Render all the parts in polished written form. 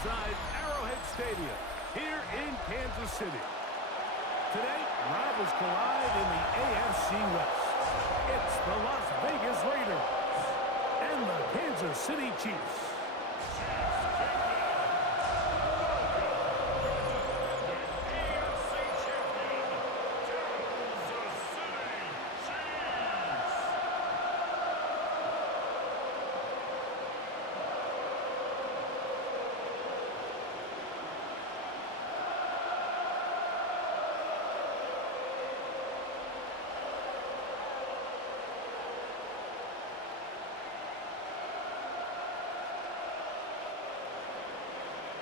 inside Arrowhead Stadium here in Kansas City. Today, rivals collide in the AFC West. It's the Las Vegas Raiders and the Kansas City Chiefs.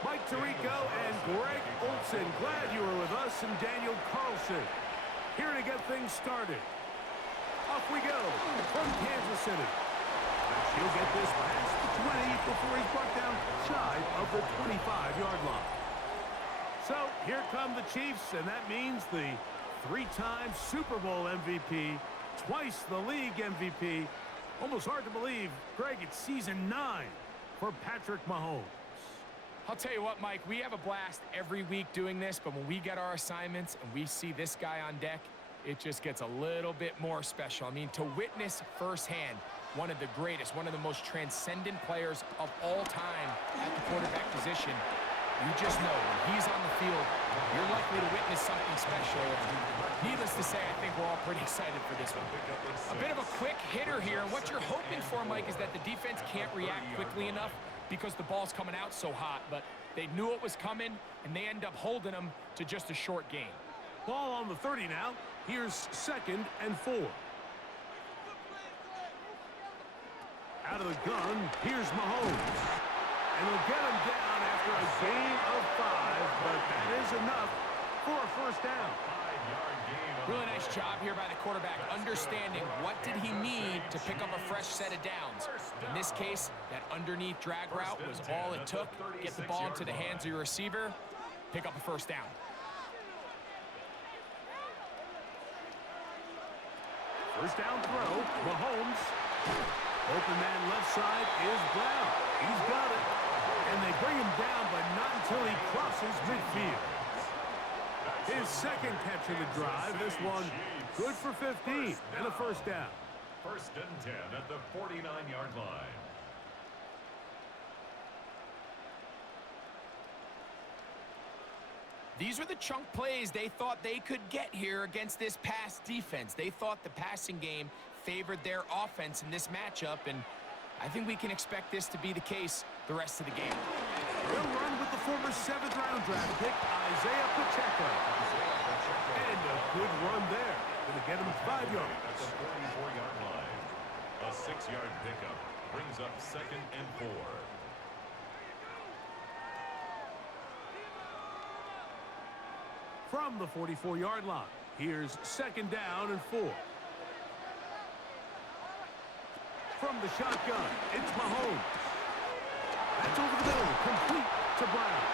Mike Tirico and Greg Olson, glad you were with us, and Daniel Carlson here to get things started. Off we go from Kansas City. He'll get this past the 20 before he's brought down shy of the 25-yard line. So here come the Chiefs, and that means the three-time Super Bowl MVP, twice the league MVP. Almost hard to believe, Greg, it's season 9 for Patrick Mahomes. I'll tell you what, Mike, we have a blast every week doing this, but when we get our assignments and we see this guy on deck, it just gets a little bit more special. I mean, to witness firsthand one of the greatest, one of the most transcendent players of all time at the quarterback position, you just know when he's on the field, you're likely to witness something special. Needless to say, I think we're all pretty excited for this one. A bit of a quick hitter here, and what you're hoping for, Mike, is that the defense can't react quickly enough because the ball's coming out so hot, but they knew it was coming, and they end up holding them to just a short gain. Ball on the 30 now. Here's 2nd and 4. Out of the gun, here's Mahomes. And he'll get him down after a gain of 5, but that is enough for a first down. Really nice job here by the quarterback, understanding what did he need to pick up a fresh set of downs. In this case, that underneath drag route was all it took. Get the ball into the hands of your receiver, pick up a first down. First down throw, Mahomes. Open man left side is Brown. He's got it. And they bring him down, but not until he crosses midfield. His second catch of the drive. This one good for 15 and a first down. 1st and 10 at the 49-yard line. These are the chunk plays they thought they could get here against this pass defense. They thought the passing game favored their offense in this matchup, and I think we can expect this to be the case the rest of the game. They'll run with the former 7th-round draft pick, Isaiah Pacheco. And a good run there. Going to get him 5 yards. At the 44-yard line. A 6-yard pickup brings up 2nd and 4. From the 44-yard line, here's 2nd down and 4. From the shotgun, it's Mahomes. That's over the middle, complete to Brown.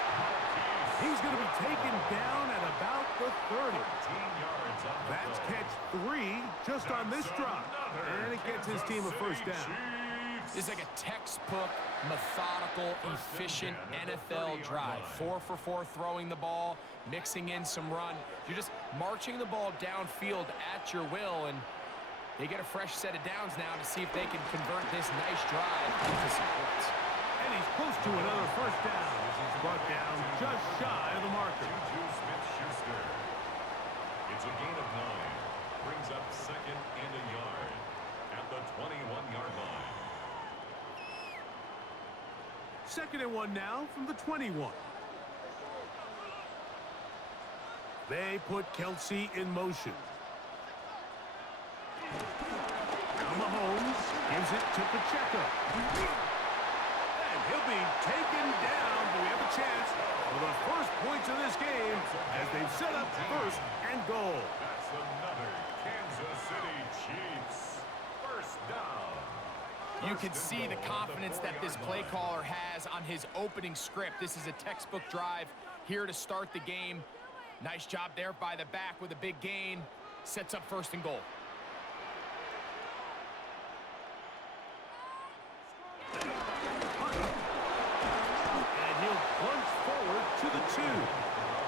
He's going to be taken down at about the 30. That's catch 3 just on this drop. And it gets his team a first down. This is like a textbook, methodical, efficient NFL drive. 4 for 4 throwing the ball, mixing in some run. You're just marching the ball downfield at your will, and they get a fresh set of downs now to see if they can convert this nice drive into some points. And he's close to another first down as he's brought down just shy of the marker. Smith-Schuster. It's a gain of 9. Brings up 2nd and a yard at the 21-yard line. 2nd and 1 now from the 21. They put Kelsey in motion. Now Mahomes gives it to Pacheco. And he'll be taken down, but we have a chance for the first points of this game as they've set up 1st and goal. That's another Kansas City Chiefs first down. You can see the confidence that this play caller has on his opening script. This is a textbook drive here to start the game. Nice job there by the back with a big gain. Sets up 1st and goal. And he'll plunge 2.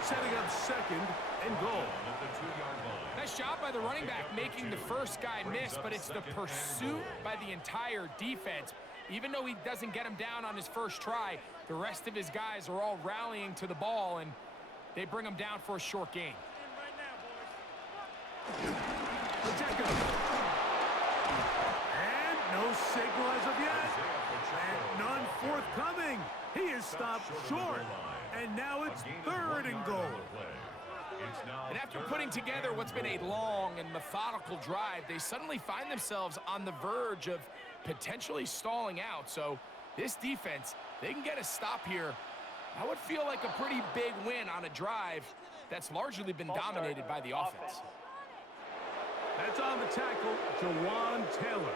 Setting up second and goal. At the 2-yard line. Nice job by the running back making the first guy miss, but it's the pursuit by the entire defense. Even though he doesn't get him down on his first try, the rest of his guys are all rallying to the ball, and they bring him down for a short gain. Pacheco. And no signal as of yet. And none forthcoming. He is stopped short. And now it's third and goal. And after putting together what's been a long and methodical drive, they suddenly find themselves on the verge of potentially stalling out. So this defense, they can get a stop here. That would feel like a pretty big win on a drive that's largely been dominated by the offense. That's on the tackle, Jawan Taylor.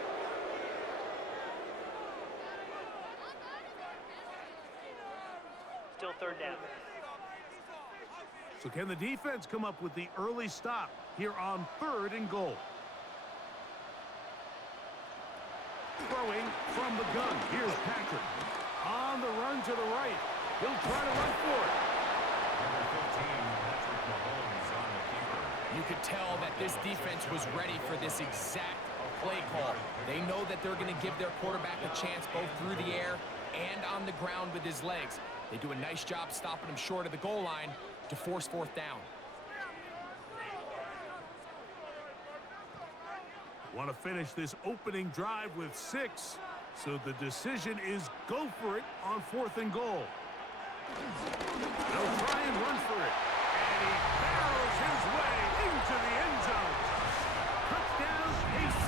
Still third down. So can the defense come up with the early stop here on third and goal? Throwing from the gun. Here's Patrick. On the run to the right. He'll try to run for it. Number 15, Patrick Mahomes on the keeper. You could tell that this defense was ready for this exact play call. They know that they're going to give their quarterback a chance both through the air and on the ground with his legs. They do a nice job stopping him short of the goal line to force fourth down. Want to finish this opening drive with 6. So the decision is go for it on fourth and goal. They'll try and run for it. And he barrels his way into the end zone. Touchdown, AC.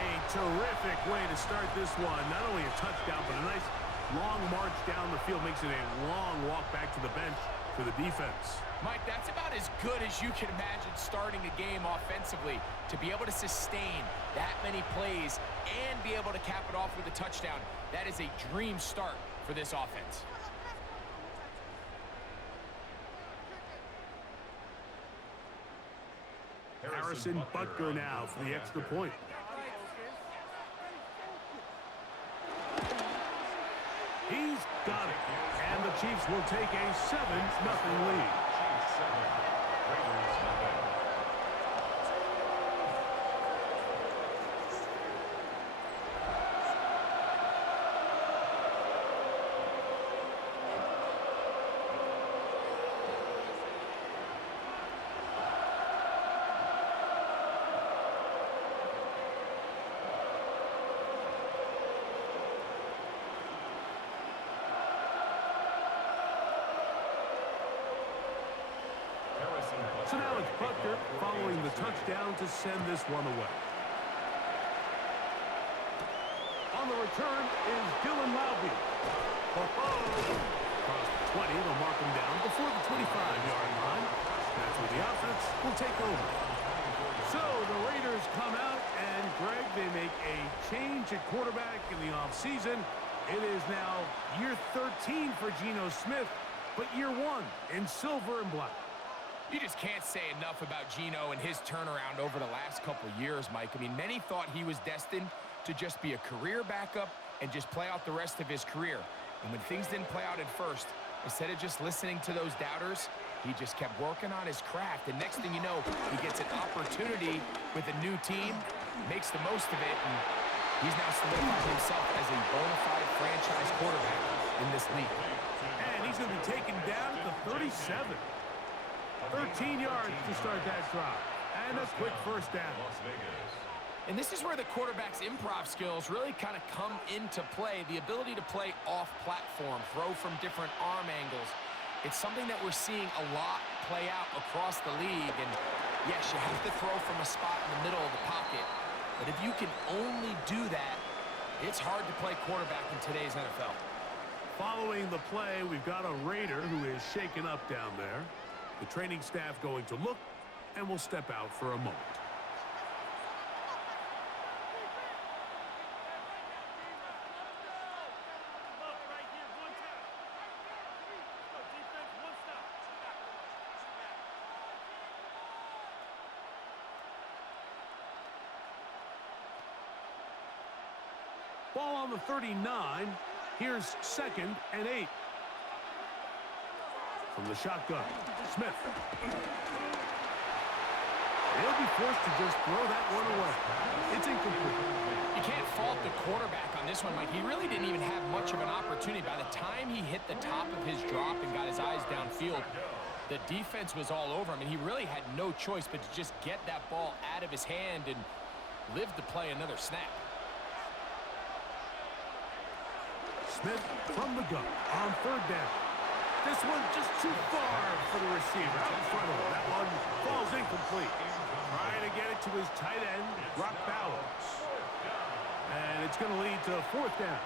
A terrific way to start this one. Not only a touchdown, but a nice long march down the field. Makes it a long walk back to the bench for the defense. Mike, that's about as good as you can imagine starting a game offensively. To be able to sustain that many plays and be able to cap it off with a touchdown, that is a dream start for this offense. Harrison Butker now for the extra point. He's got it. And the Chiefs will take a 7-0 lead. Chiefs 7, Raiders nothing. So now it's Butker following the touchdown to send this one away. On the return is Dylan Loudby. Across the 20, they'll mark him down before the 25-yard line. That's where the offense will take over. So the Raiders come out, and Greg, they make a change at quarterback in the offseason. It is now year 13 for Geno Smith, but year 1 in silver and black. You just can't say enough about Geno and his turnaround over the last couple years, Mike. I mean, many thought he was destined to just be a career backup and just play out the rest of his career. And when things didn't play out at first, instead of just listening to those doubters, he just kept working on his craft. And next thing you know, he gets an opportunity with a new team, makes the most of it, and he's now solidified himself as a bona fide franchise quarterback in this league. And he's going to be taken down at the 37. 13 yards to start that drive. And a quick first down. Las Vegas. And this is where the quarterback's improv skills really kind of come into play. The ability to play off-platform, throw from different arm angles. It's something that we're seeing a lot play out across the league. And yes, you have to throw from a spot in the middle of the pocket. But if you can only do that, it's hard to play quarterback in today's NFL. Following the play, we've got a Raider who is shaken up down there. The training staff going to look, and will step out for a moment. Ball on the 39. Here's 2nd and 8. From the shotgun, Smith. He'll be forced to just throw that one away. It's incomplete. You can't fault the quarterback on this one, Mike. He really didn't even have much of an opportunity. By the time he hit the top of his drop and got his eyes downfield, the defense was all over him, and he really had no choice but to just get that ball out of his hand and live to play another snap. Smith from the gun on third down. This one just too far for the receiver out in front of him. That one falls incomplete. Trying to get it to his tight end, Brock Bowers. And it's going to lead to fourth down.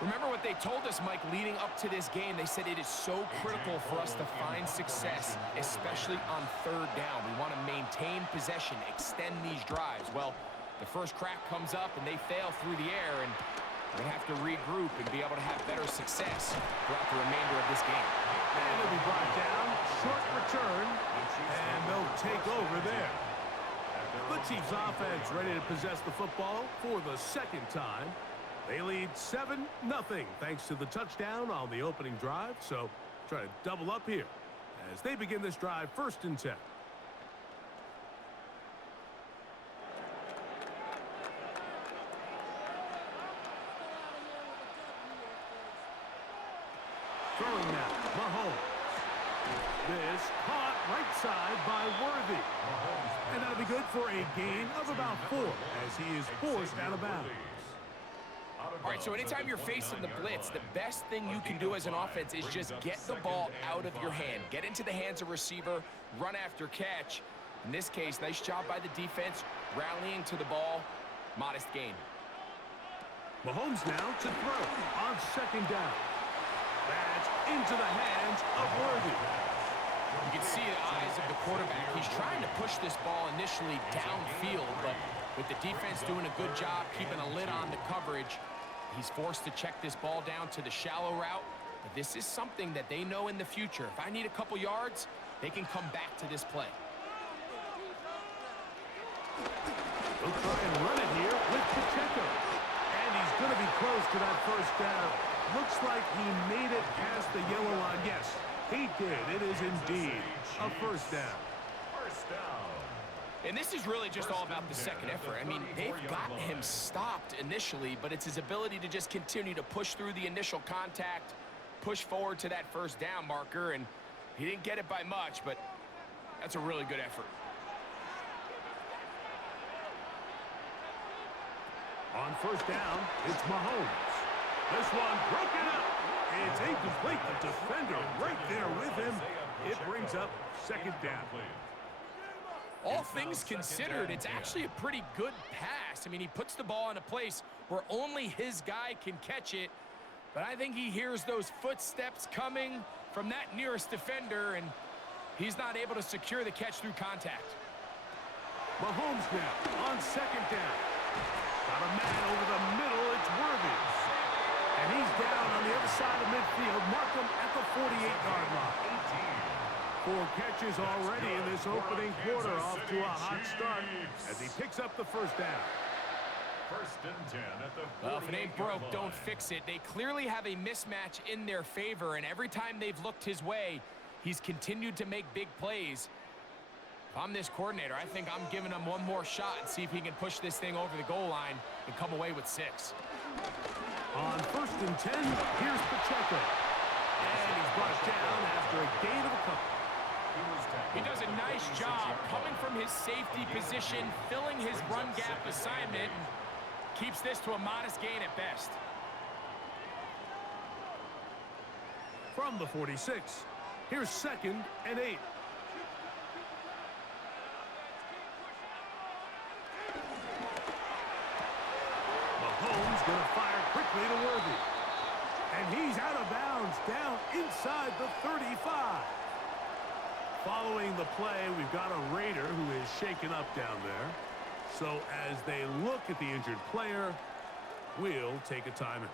Remember what they told us, Mike, leading up to this game. They said it is so critical for us to find success, especially on third down. We want to maintain possession, extend these drives. Well, the first crack comes up, and they fail through the air, and we're going to have to regroup and be able to have better success throughout the remainder of this game. And it'll be brought down, short return, and they'll take over there. The Chiefs offense ready to possess the football for the second time. They lead 7-0 thanks to the touchdown on the opening drive. So try to double up here as they begin this drive 1st and 10. Throwing now, Mahomes. This caught right side by Worthy. And that'll be good for a gain of about 4 as he is forced out of bounds. All right, so anytime you're facing the blitz, the best thing you can do as an offense is just get the ball out of your hand. Get into the hands of receiver, run after catch. In this case, nice job by the defense, rallying to the ball. Modest gain. Mahomes now to throw on 2nd down. That's into the hands of Worthy. You can see the eyes of the quarterback. He's trying to push this ball initially downfield, but with the defense doing a good job keeping a lid on the coverage, he's forced to check this ball down to the shallow route. But this is something that they know in the future. If I need a couple yards, they can come back to this play. They'll try and run it here with Pacheco. And he's going to be close to that 1st down. Looks like he made it past the yellow line. Yes, he did. It is indeed a 1st down. And this is really just all about the second effort. I mean, they've gotten him stopped initially, but it's his ability to just continue to push through the initial contact, push forward to that 1st down marker, and he didn't get it by much, but that's a really good effort. On 1st down, it's Mahomes. This one broken up. It's incomplete. The defender right there with him. It brings up 2nd down. All things considered, it's actually a pretty good pass. I mean, he puts the ball in a place where only his guy can catch it. But I think he hears those footsteps coming from that nearest defender, and he's not able to secure the catch through contact. Mahomes now on 2nd down. Got a man over the middle. It's Worthy. And he's down on the other side of midfield. Mark him at the 48-yard line. 4 catches already in this opening quarter, off to a hot start as he picks up the 1st down. 1st and 10 at the Well, if it ain't broke, don't fix it. They clearly have a mismatch in their favor, and every time they've looked his way, he's continued to make big plays. If I'm this coordinator, I think I'm giving him one more shot and see if he can push this thing over the goal line and come away with 6. On 1st and 10, here's Pacheco. And he's brought down after a gain of a couple. He does a nice job coming from his safety position, filling his run gap assignment, and keeps this to a modest gain at best. From the 46, here's 2nd and 8. Mahomes going to fire quickly to Worthy. And he's out of bounds, down inside the 35. Following the play, we've got a Raider who is shaken up down there. So as they look at the injured player, we'll take a timeout.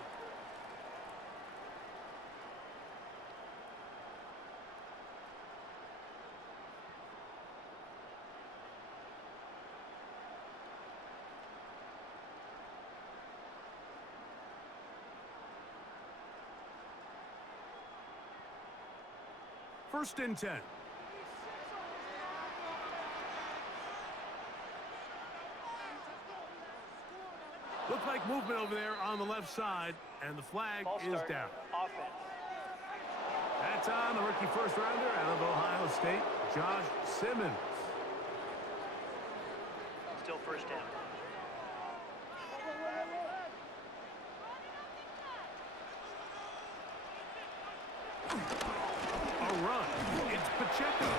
First and 10. Looks like movement over there on the left side, and the flag is down. Offense. That's on the rookie first rounder out of Ohio State, Josh Simmons. Still first down. A run. It's Pacheco.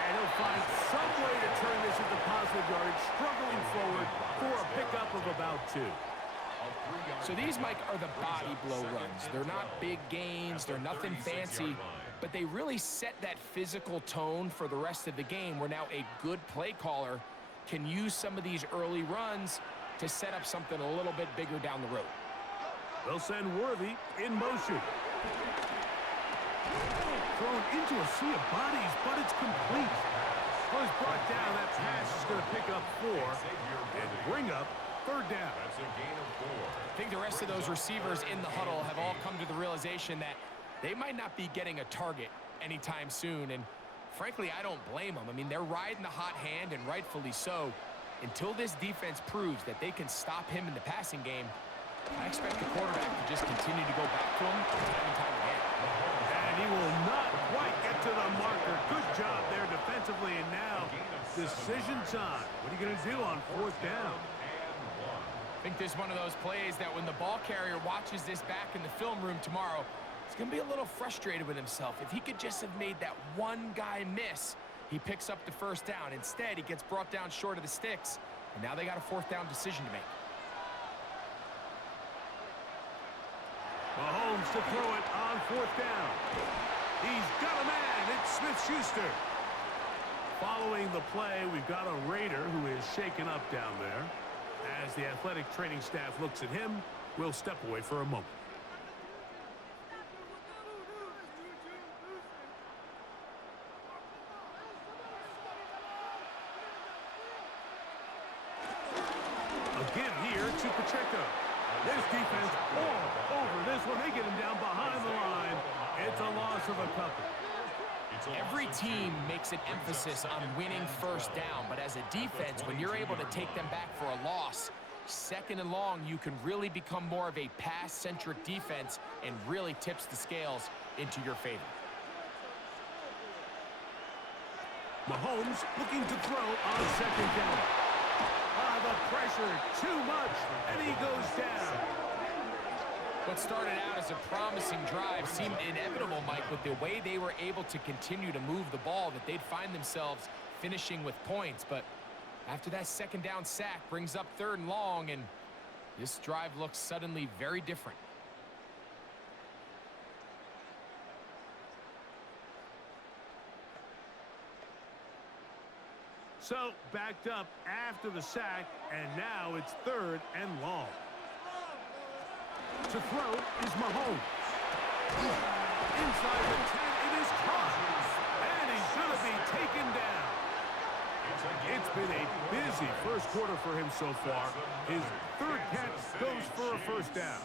And he'll find some way to turn this into positive yardage, struggling forward for a pickup of about 2. So these, Mike, are the body blow runs. They're not big gains. They're nothing fancy. But they really set that physical tone for the rest of the game where now a good play caller can use some of these early runs to set up something a little bit bigger down the road. They'll send Worthy in motion. Thrown into a sea of bodies, but it's complete. Well, he's brought down. That pass is going to pick up 4 and bring up third down. That's a gain of 4. I think the rest of those receivers in the huddle have all come to the realization that they might not be getting a target anytime soon. And frankly, I don't blame them. I mean, they're riding the hot hand, and rightfully so. Until this defense proves that they can stop him in the passing game, I expect the quarterback to just continue to go back to him time and time again. And he will not quite get to the marker. Good job there defensively, and now decision time. What are you going to do on fourth down? I think this is one of those plays that when the ball carrier watches this back in the film room tomorrow, he's going to be a little frustrated with himself. If he could just have made that one guy miss, he picks up the first down. Instead, he gets brought down short of the sticks, and now they got a fourth down decision to make. Mahomes to throw it on fourth down. He's got a man. It's Smith-Schuster. Following the play, we've got a Raider who is shaken up down there. As the athletic training staff looks at him, we'll step away for a moment. Again here to Pacheco. This defense all over this one. They get him down behind the line. It's a loss of a couple. Every team makes an emphasis on winning first down, but as a defense, when you're able to take them back for a loss, second and long, you can really become more of a pass-centric defense and really tips the scales into your favor. Mahomes looking to throw on second down. The pressure, too much, and he goes down. What started out as a promising drive seemed inevitable, Mike, with the way they were able to continue to move the ball, that they'd find themselves finishing with points. But after that second down sack brings up third and long, and this drive looks suddenly very different. So, backed up after the sack, and now it's third and long. To throw is Mahomes. Inside the 10, it is caught. And he's going to be taken down. It's been a busy first quarter for him so far. His third catch goes for a first down.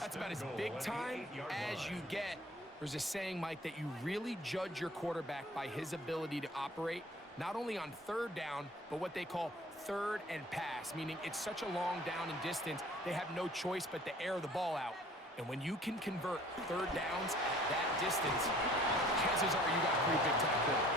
That's about as big time as you get. There's a saying, Mike, that you really judge your quarterback by his ability to operate, not only on third down, but what they call third and pass, meaning it's such a long down and distance, they have no choice but to air the ball out. And when you can convert third downs at that distance, chances are you got a pretty big time quarterback.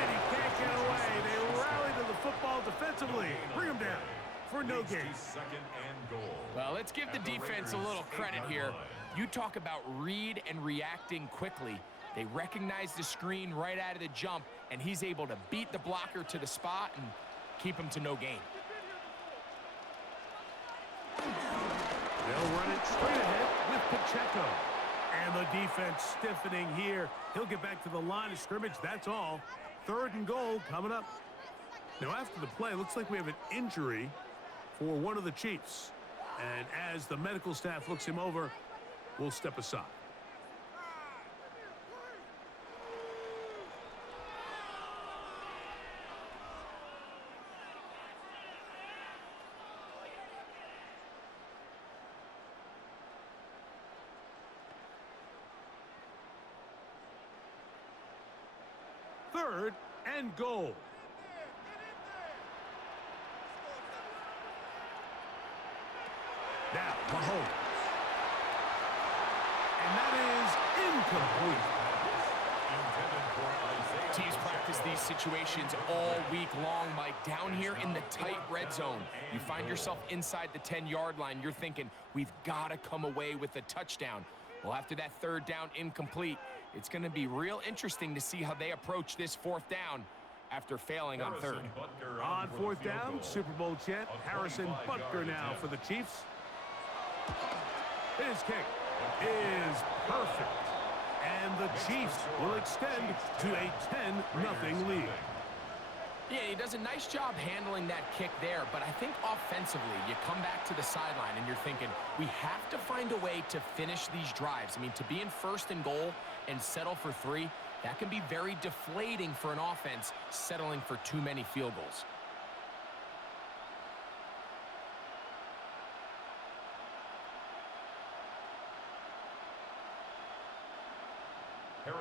And he can't get away. They rally to the football defensively. Bring him down for no gain. Second and goal. Well, let's give the defense a little credit here. You talk about read and reacting quickly. They recognize the screen right out of the jump, and he's able to beat the blocker to the spot and keep him to no gain. They'll run it straight ahead with Pacheco. And the defense stiffening here. He'll get back to the line of scrimmage. That's all. Third and goal coming up. Now, after the play, looks like we have an injury for one of the Chiefs. And as the medical staff looks him over, we'll step aside. 3rd and goal. Now, Mahomes. And that is incomplete. Teams practice these situations all week long, Mike. Down here in the tight red zone, you find yourself inside the 10-yard line. You're thinking, we've got to come away with a touchdown. Well, after that 3rd down incomplete, it's going to be real interesting to see how they approach this 4th down after failing on 3rd. On 4th down, Super Bowl champ Harrison Butker now for the Chiefs. His kick is perfect. And the Chiefs will extend to a 10-0 lead. Yeah, he does a nice job handling that kick there, but I think offensively, you come back to the sideline and you're thinking, we have to find a way to finish these drives. I mean, to be in 1st and goal and settle for 3, that can be very deflating for an offense settling for too many field goals.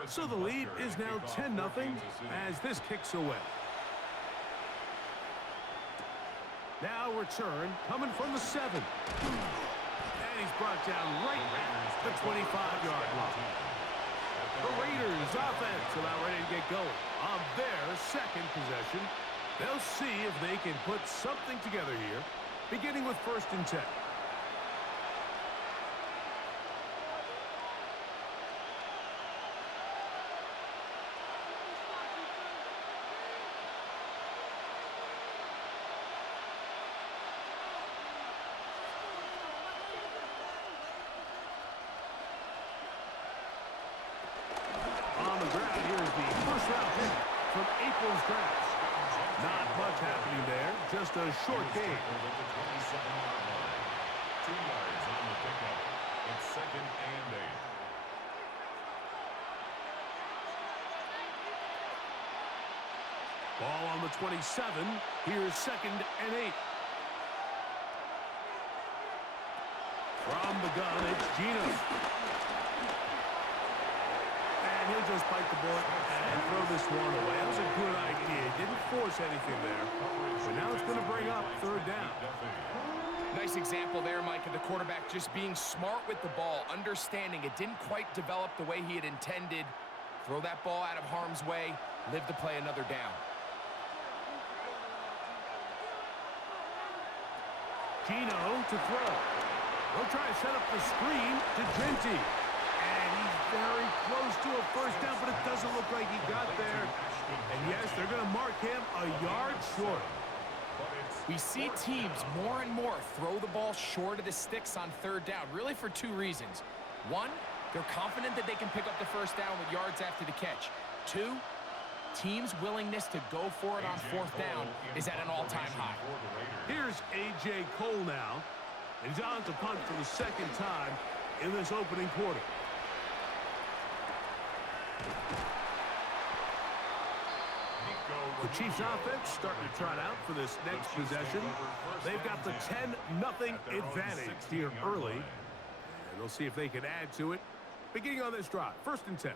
So the lead is now 10-0 as this kicks away. Now return coming from the 7. And he's brought down right at the 25-yard line. The Raiders offense about ready to get going on their 2nd possession. They'll see if they can put something together here, beginning with 1st and 10. From April's draft. Not much happening there, just a short game. 2 yards on the pickup. It's 2nd and 8. Ball on the 27. Here's 2nd and 8. From the gun, it's Gino. He'll just bite the bullet and throw this one away. That was a good idea. Didn't force anything there. But now it's going to bring up 3rd down. Nice example there, Mike, of the quarterback just being smart with the ball, understanding it didn't quite develop the way he had intended. Throw that ball out of harm's way, live to play another down. Gino to throw. They'll try to set up the screen to Genty. Very close to a 1st down, but it doesn't look like he got there. And yes, they're going to mark him a yard short. We see teams more and more throw the ball short of the sticks on 3rd down, really for 2 reasons. 1, they're confident that they can pick up the 1st down with yards after the catch. 2, teams' willingness to go for it on 4th down is at an all-time high. Here's A.J. Cole now. And he's on to punt for the 2nd time in this opening quarter. The Chiefs offense starting to trot out for this next possession. They've got the 10-0 advantage here early. And they'll see if they can add to it. Beginning on this drive, 1st and 10.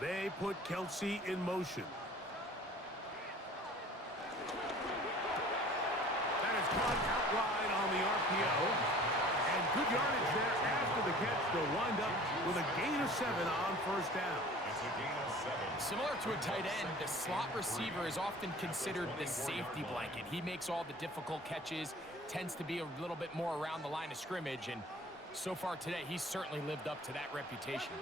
They put Kelsey in motion. That is caught out wide on the RPO. And good yardage there after the catch to wind up with a gain of 7 on 1st down. It's a gain of 7. Similar to a tight end, the slot receiver is often considered the safety blanket. He makes all the difficult catches, tends to be a little bit more around the line of scrimmage, and so far today, he's certainly lived up to that reputation.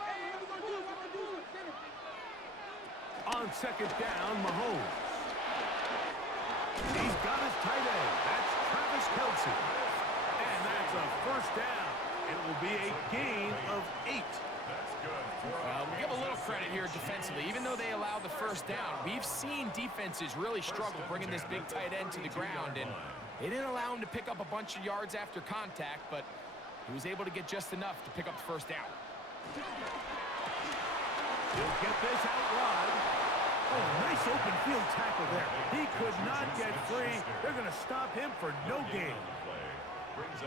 On 2nd down, Mahomes. He's got his tight end. That's Travis Kelsey. And that's a 1st down. It will be a gain of 8. We give a little credit here defensively. Even though they allow the 1st down, we've seen defenses really struggle bringing this big tight end to the ground, and they didn't allow him to pick up a bunch of yards after contact, but he was able to get just enough to pick up the 1st down. He'll get this out wide. Oh, nice open field tackle there. He could not get free. They're going to stop him for no gain.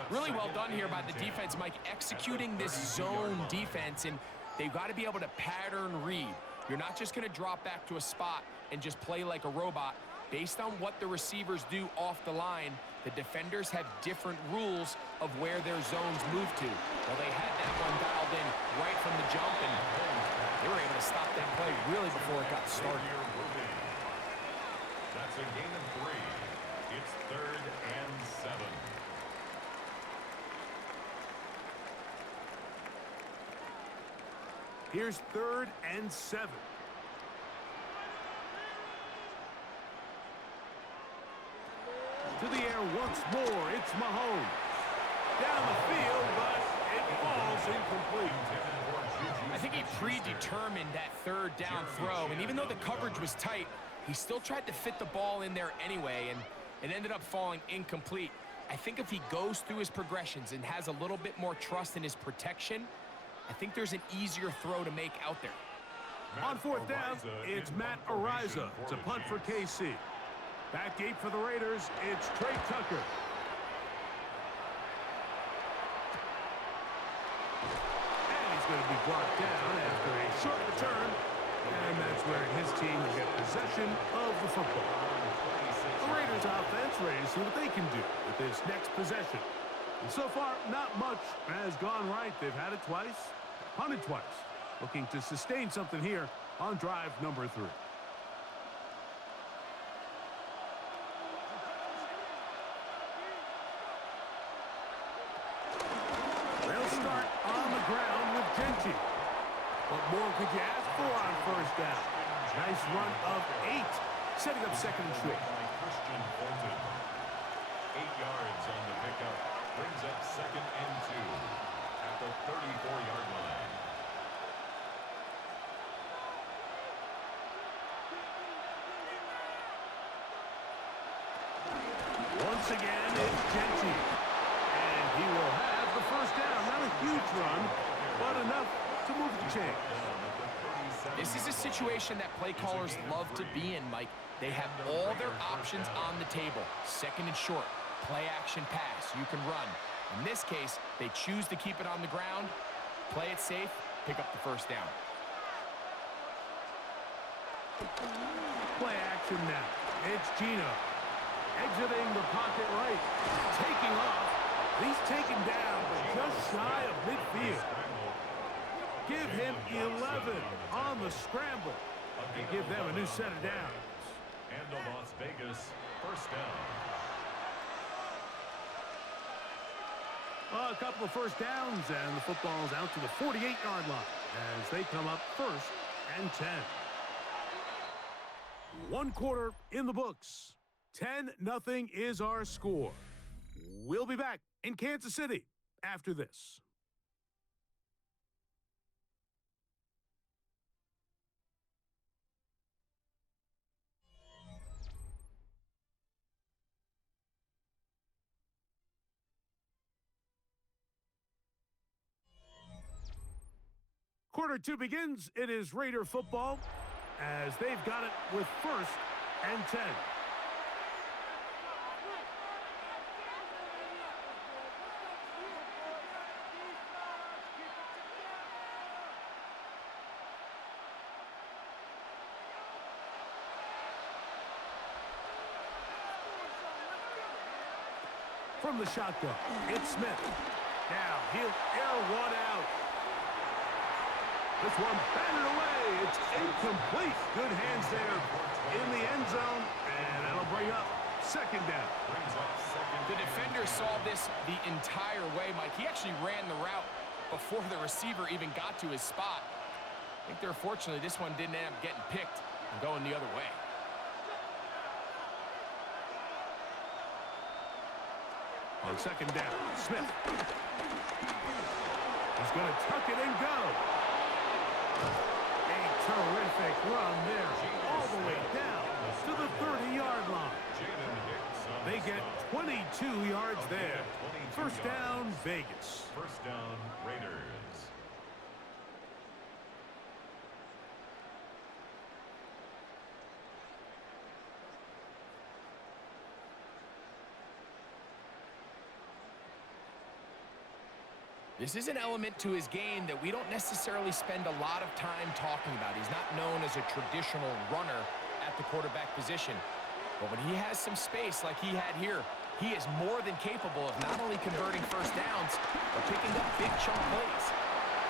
Really well done here by the defense, Mike, executing this zone defense, and they've got to be able to pattern read. You're not just going to drop back to a spot and just play like a robot. Based on what the receivers do off the line, the defenders have different rules of where their zones move to. Well, they had that one dialed in right from the jump, and they were able to stop that play really before it got started. That's a gain of 3. It's 3rd and 7. Here's 3rd and 7. To the air once more. It's Mahomes. Down the field, but it falls incomplete. I think he predetermined that 3rd down throw, and even though the coverage was tight, he still tried to fit the ball in there anyway, and it ended up falling incomplete. I think if he goes through his progressions and has a little bit more trust in his protection, I think there's an easier throw to make out there. On 4th down, it's Matt Ariza to punt for KC. Back deep for the Raiders, it's Trey Tucker. And he's going to be brought down after a short return. And that's where his team will get possession of the football. The Raiders offense ready to see what they can do with this next possession. And so far, not much has gone right. They've had it twice, punted twice. Looking to sustain something here on drive number 3. They'll start on the ground with Genty. What more could you ask for on 1st down? Nice run of 8, setting up 2nd and short. 8 yards on the pickup. Brings up 2nd and 2 at the 34-yard line. Once again, it's Genty. And he will have the 1st down. Not a huge run, but enough to move the chains. This is a situation that play callers love to be in, Mike. They have all their options on the table. 2nd and short, play action pass, you can run. In this case, they choose to keep it on the ground, play it safe, pick up the 1st down. Play action now. It's Gino. Exiting the pocket right. Taking off. He's taken down, but just shy of midfield. Give him 11 on the scramble. And give them a new set of downs. And the Las Vegas 1st down. A couple of 1st downs, and the football's out to the 48-yard line as they come up 1st and 10. 1 quarter in the books. 10-0 is our score. We'll be back in Kansas City after this. Quarter 2 begins. It is Raider football as they've got it with 1st and 10. From the shotgun, it's Smith. Now he'll air one out. This one batted away. It's incomplete. Good hands there in the end zone, and that'll bring up 2nd down. The defender saw this the entire way, Mike. He actually ran the route before the receiver even got to his spot. I think they're fortunately this one didn't end up getting picked and going the other way. On 2nd down, Smith. He's going to tuck it and go. A terrific run there, all the way down to the 30-yard line. They get 22 yards there. 1st down, Vegas. 1st down, Raiders. This is an element to his game that we don't necessarily spend a lot of time talking about. He's not known as a traditional runner at the quarterback position. But when he has some space like he had here, he is more than capable of not only converting first downs, but picking up big chunk plays.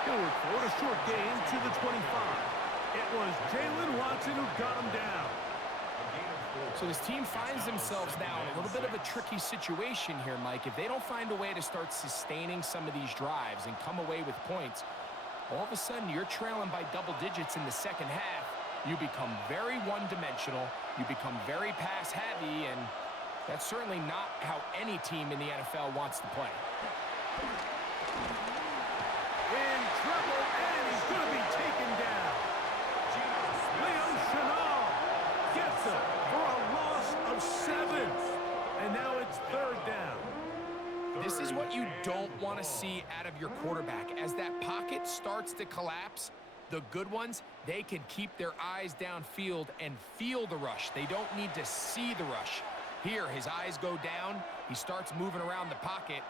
Going for a short gain to the 25. It was Jalen Watson who got him down. So this team finds themselves now in a little bit of a tricky situation here, Mike. If they don't find a way to start sustaining some of these drives and come away with points, all of a sudden you're trailing by double digits in the second half. You become very one-dimensional. You become very pass-heavy, and that's certainly not how any team in the NFL wants to play. In trouble, and he's going to be taken down. Leo Chenal gets him for a loss of 7. And now it's third down. This is what you don't want to see out of your quarterback. As that pocket starts to collapse, the good ones, they can keep their eyes downfield and feel the rush. They don't need to see the rush. Here, his eyes go down. He starts moving around the pocket.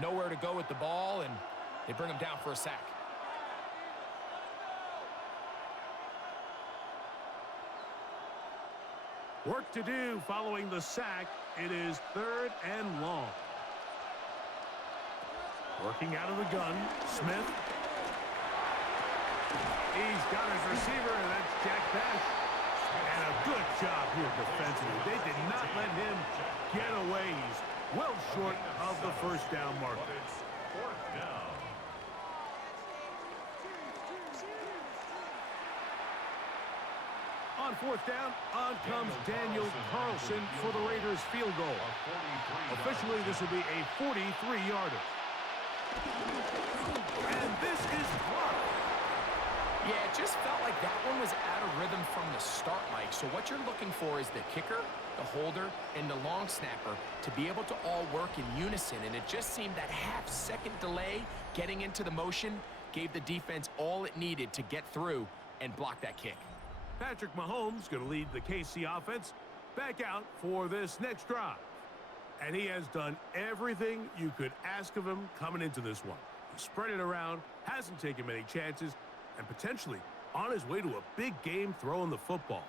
Nowhere to go with the ball, and they bring him down for a sack. Work to do following the sack. It is third and long. Working out of the gun, Smith. He's got his receiver, and that's Jack Bash. And a good job here defensively. They did not let him get away. He's well short of the first down marker. Fourth down. On fourth down, on comes Daniel Carlson for the Raiders field goal. Officially, this will be a 43-yarder. And this is blocked. Yeah, it just felt like that one was out of rhythm from the start, Mike. So what you're looking for is the kicker, the holder, and the long snapper to be able to all work in unison. And it just seemed that half-second delay getting into the motion gave the defense all it needed to get through and block that kick. Patrick Mahomes going to lead the KC offense back out for this next drive. And he has done everything you could ask of him coming into this one. He spread it around, hasn't taken many chances, and potentially on his way to a big game throwing the football.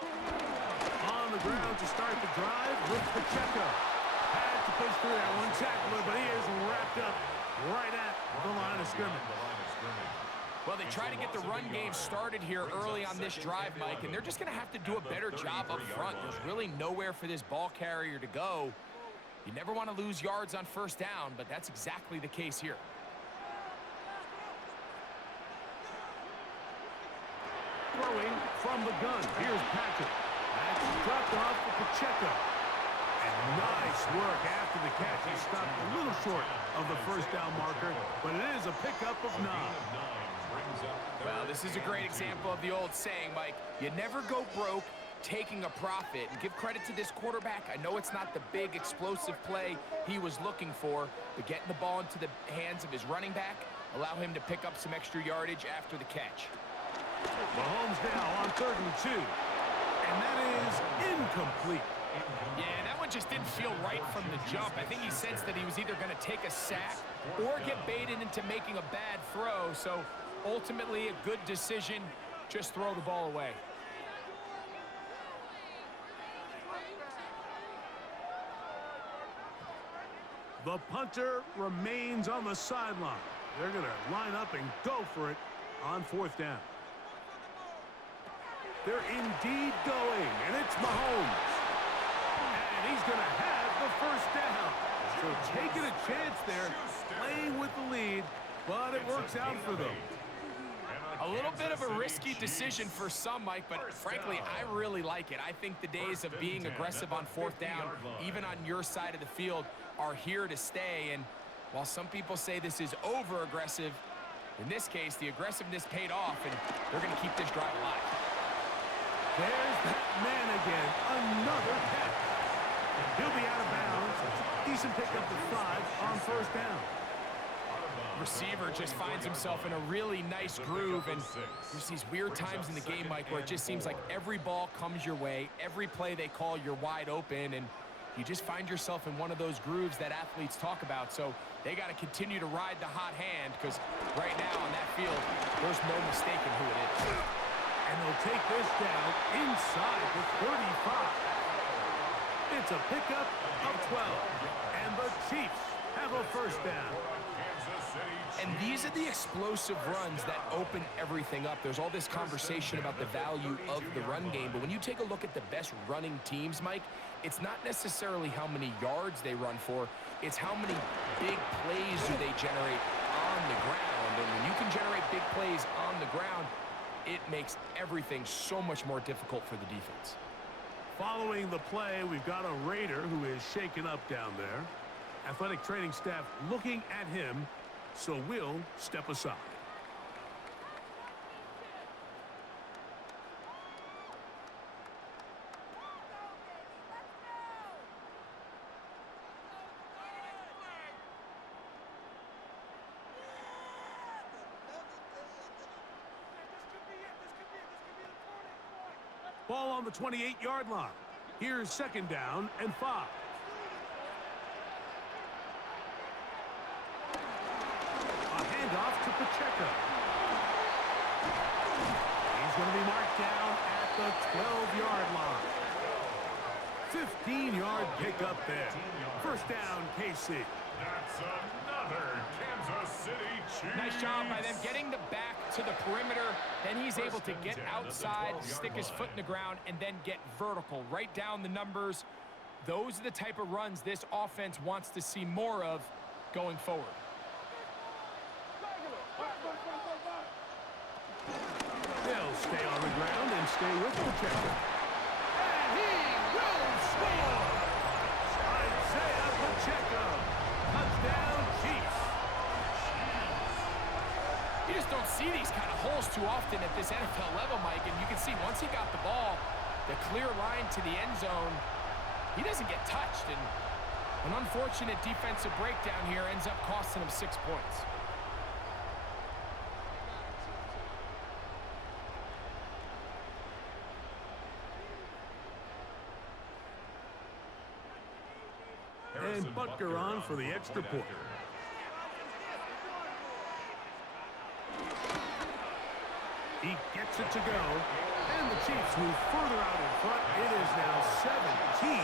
On the ground to start the drive with Pacheco. Had to push through that one tackler, but he is wrapped up right at the line of scrimmage. Well, they try to get the run game started here early on this drive, Mike, and they're just going to have to do a better job up front. There's really nowhere for this ball carrier to go. You never want to lose yards on first down, but that's exactly the case here. Throwing from the gun. Here's Patrick. That's dropped off for Pacheco. And nice work after the catch. He stopped a little short of the first down marker, but it is a pickup of 9. Well, this is a great example of the old saying, Mike. You never go broke taking a profit. And give credit to this quarterback. I know it's not the big explosive play he was looking for, but getting the ball into the hands of his running back, allow him to pick up some extra yardage after the catch. Mahomes now on 3rd and 2. And that is incomplete. Yeah, that one just didn't feel right from the jump. I think he sensed that he was either going to take a sack or get baited into making a bad throw. So ultimately a good decision, just throw the ball away. The punter remains on the sideline. They're going to line up and go for it on 4th down. They're indeed going, and it's Mahomes. And he's going to have the first down. So taking a chance there, playing with the lead, but it works out for them. A little bit of a risky decision for some, Mike, but frankly, I really like it. I think the days of being aggressive on 4th down, even on your side of the field, are here to stay. And while some people say this is over-aggressive, in this case, the aggressiveness paid off, and they're going to keep this drive alive. There's that man again. Another catch. He'll be out of bounds. Decent pickup of 5 on 1st down. receiver just finds himself in a really nice groove, and there's these weird times in the game, Mike, where it just seems like every ball comes your way, every play they call, you're wide open, and you just find yourself in one of those grooves that athletes talk about. So they got to continue to ride the hot hand, because right now on that field, there's no mistaking who it is. And they'll take this down inside the 35. It's a pickup of 12, and the Chiefs have a first down. And these are the explosive runs that open everything up. There's all this conversation about the value of the run game, but when you take a look at the best running teams, Mike, it's not necessarily how many yards they run for, it's how many big plays do they generate on the ground. And when you can generate big plays on the ground, it makes everything so much more difficult for the defense. Following the play, we've got a Raider who is shaken up down there. Athletic training staff looking at him, so we'll step aside. Ball on the 28-yard line. Here's second down and 5. A handoff to Pacheco. He's going to be marked down at the 12-yard line. 15-yard pickup there. First down, KC. That's another Kansas City Chiefs. Nice job by them getting the back to the perimeter. Then he's able to get outside, stick his foot in the ground, and then get vertical. Right down the numbers. Those are the type of runs this offense wants to see more of going forward. They'll stay on the ground and stay with Pacheco. And he will score! Isaiah Pacheco. Touchdown, Chiefs. You just don't see these kind of holes too often at this NFL level, Mike. And you can see once he got the ball, the clear line to the end zone, he doesn't get touched. And an unfortunate defensive breakdown here ends up costing him 6 points. And Butker on for the extra point. He gets it to go. And the Chiefs move further out in front. It is now 17-0.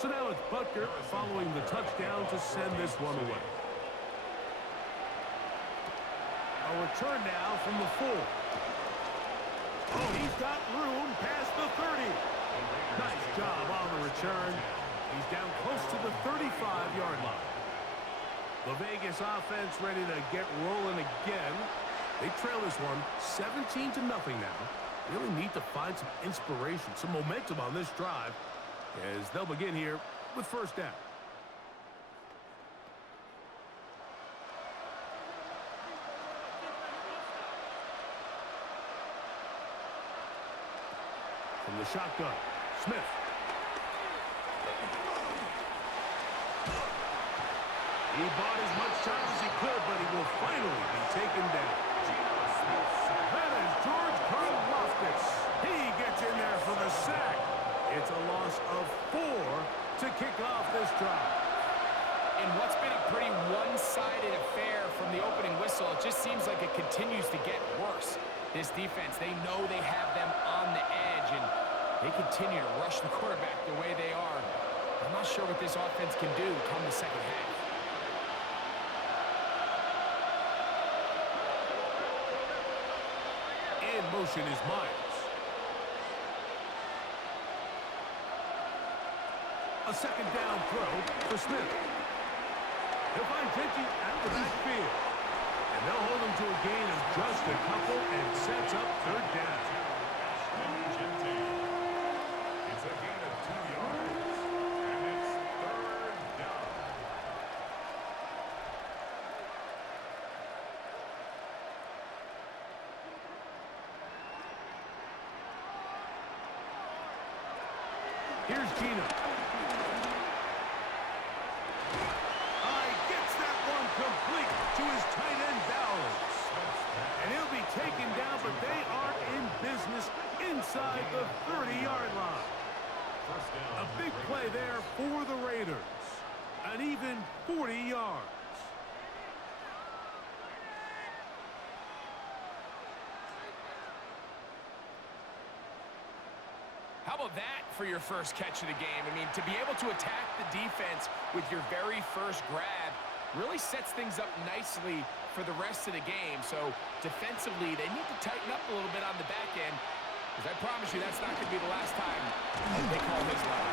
So now it's Butker following the touchdown to send this one away. A return now from the 4. Oh, he's got room past the 30. Nice job on the return. He's down close to the 35-yard line. The Vegas offense ready to get rolling again. They trail this one 17-0 now. Really need to find some inspiration, some momentum on this drive, as they'll begin here with first down. From the shotgun, Smith. He bought as much time as he could, but he will finally be taken down. That is George Karlaftis. He gets in there for the sack. It's a loss of 4 to kick off this drive. In what's been a pretty one-sided affair from the opening whistle, it just seems like it continues to get worse. This defense, they know they have them on the edge, and they continue to rush the quarterback the way they are. I'm not sure what this offense can do come the second half. In motion is Myers. A second down throw for Smith. He'll find Genty at the backfield. And they'll hold him to a gain of just a couple and sets up third down. It's a gain of 2 yards, and it's third down. Here's Gino. Gets that one complete to his tight end Bowers. And he'll be taken down, but they are in business inside the 30-yard line. A big play there for the Raiders. An even 40 yards. How about that for your first catch of the game? I mean, to be able to attack the defense with your very first grab really sets things up nicely for the rest of the game. So defensively, they need to tighten up a little bit on the back end, because I promise you that's not going to be the last time they call his line.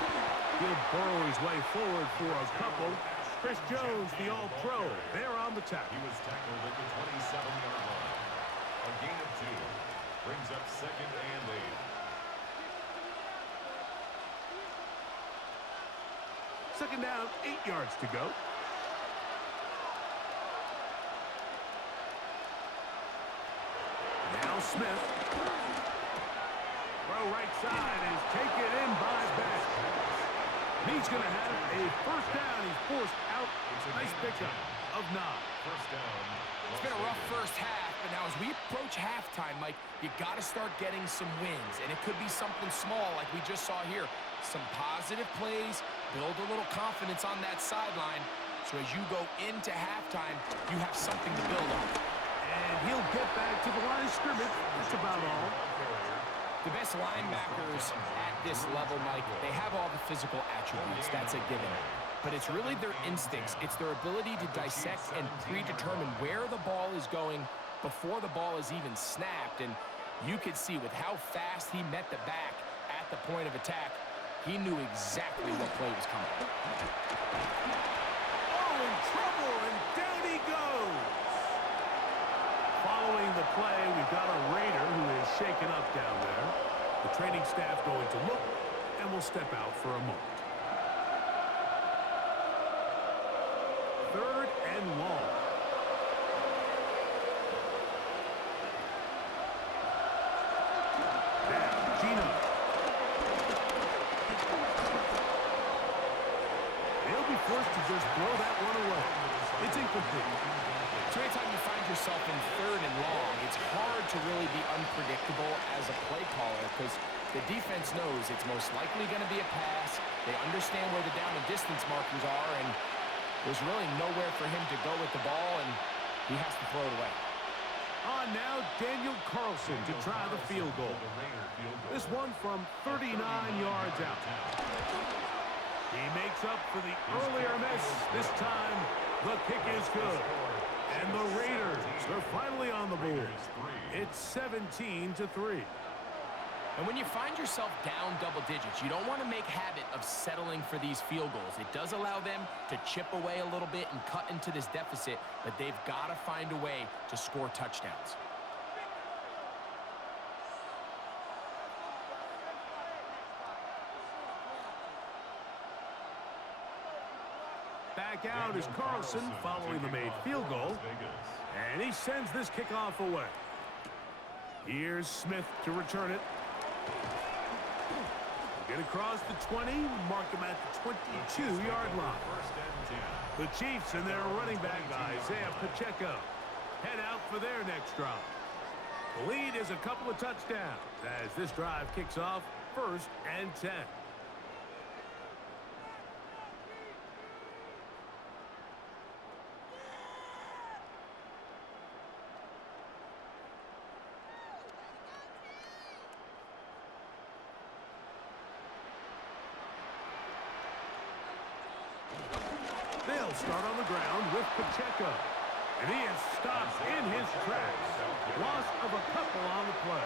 He'll burrow his way forward for a couple. Chris Jones, the All-Pro, there on the tackle. He was tackled at the 27-yard line. A gain of 2 brings up 2nd and 8. Second down, 8 yards to go. Now Smith. Throw right side is taken in by Beck. He's going to have a first down. He's forced out. Nice pickup of 9. First down. It's been a rough first half, but now as we approach halftime, Mike, you got to start getting some wins, and it could be something small like we just saw here. Some positive plays, build a little confidence on that sideline, so as you go into halftime, you have something to build on. And he'll get back to the line of scrimmage. That's about all. The best linebackers at this level, Mike, they have all the physical attributes. That's a given. But it's really their instincts. It's their ability to dissect and predetermine where the ball is going before the ball is even snapped. And you could see with how fast he met the back at the point of attack, he knew exactly what play was coming. Oh, in trouble, and down he goes. Following the play, we've got a Raider who is shaken up down there. The training staff going to look, and will step out for a moment. 3rd and long. Now, Gino. He'll be forced to just throw that one away. It's incomplete. So anytime you find yourself in 3rd and long, it's hard to really be unpredictable as a play caller, because the defense knows it's most likely going to be a pass. They understand where the down and distance markers are, and there's really nowhere for him to go with the ball, and he has to throw it away. On now, Daniel Carlson to try the field goal. This one from 39 yards out. He makes up for the earlier miss. This time, the kick is good. And the Raiders, they're finally on the board. It's 17-3. And when you find yourself down double digits, you don't want to make habit of settling for these field goals. It does allow them to chip away a little bit and cut into this deficit, but they've got to find a way to score touchdowns. Back out is Carlson following the made field goal. And he sends this kickoff away. Here's Smith to return it. Get across the 20, mark him at the 22-yard line. The Chiefs and their running back, Isaiah Pacheco, head out for their next drive. The lead is a couple of touchdowns as this drive kicks off 1st and 10. They'll start on the ground with Pacheco. And he is stopped in his tracks. Loss of a couple on the play.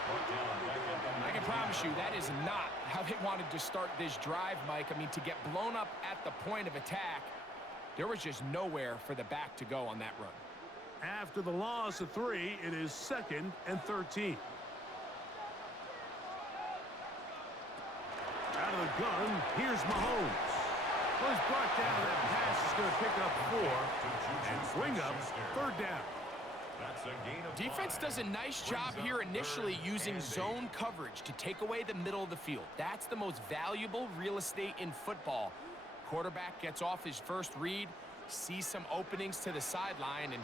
I can promise you that is not how they wanted to start this drive, Mike. I mean, to get blown up at the point of attack, there was just nowhere for the back to go on that run. After the loss of 3, it is 2nd and 13. Out of the gun, here's Mahomes. Was brought down. That pass is going to pick up 4 and bring up 3rd down. That's a gain of Defense 5. does a nice job here initially using zone coverage to take away the middle of the field. That's the most valuable real estate in football. Quarterback gets off his first read, sees some openings to the sideline, and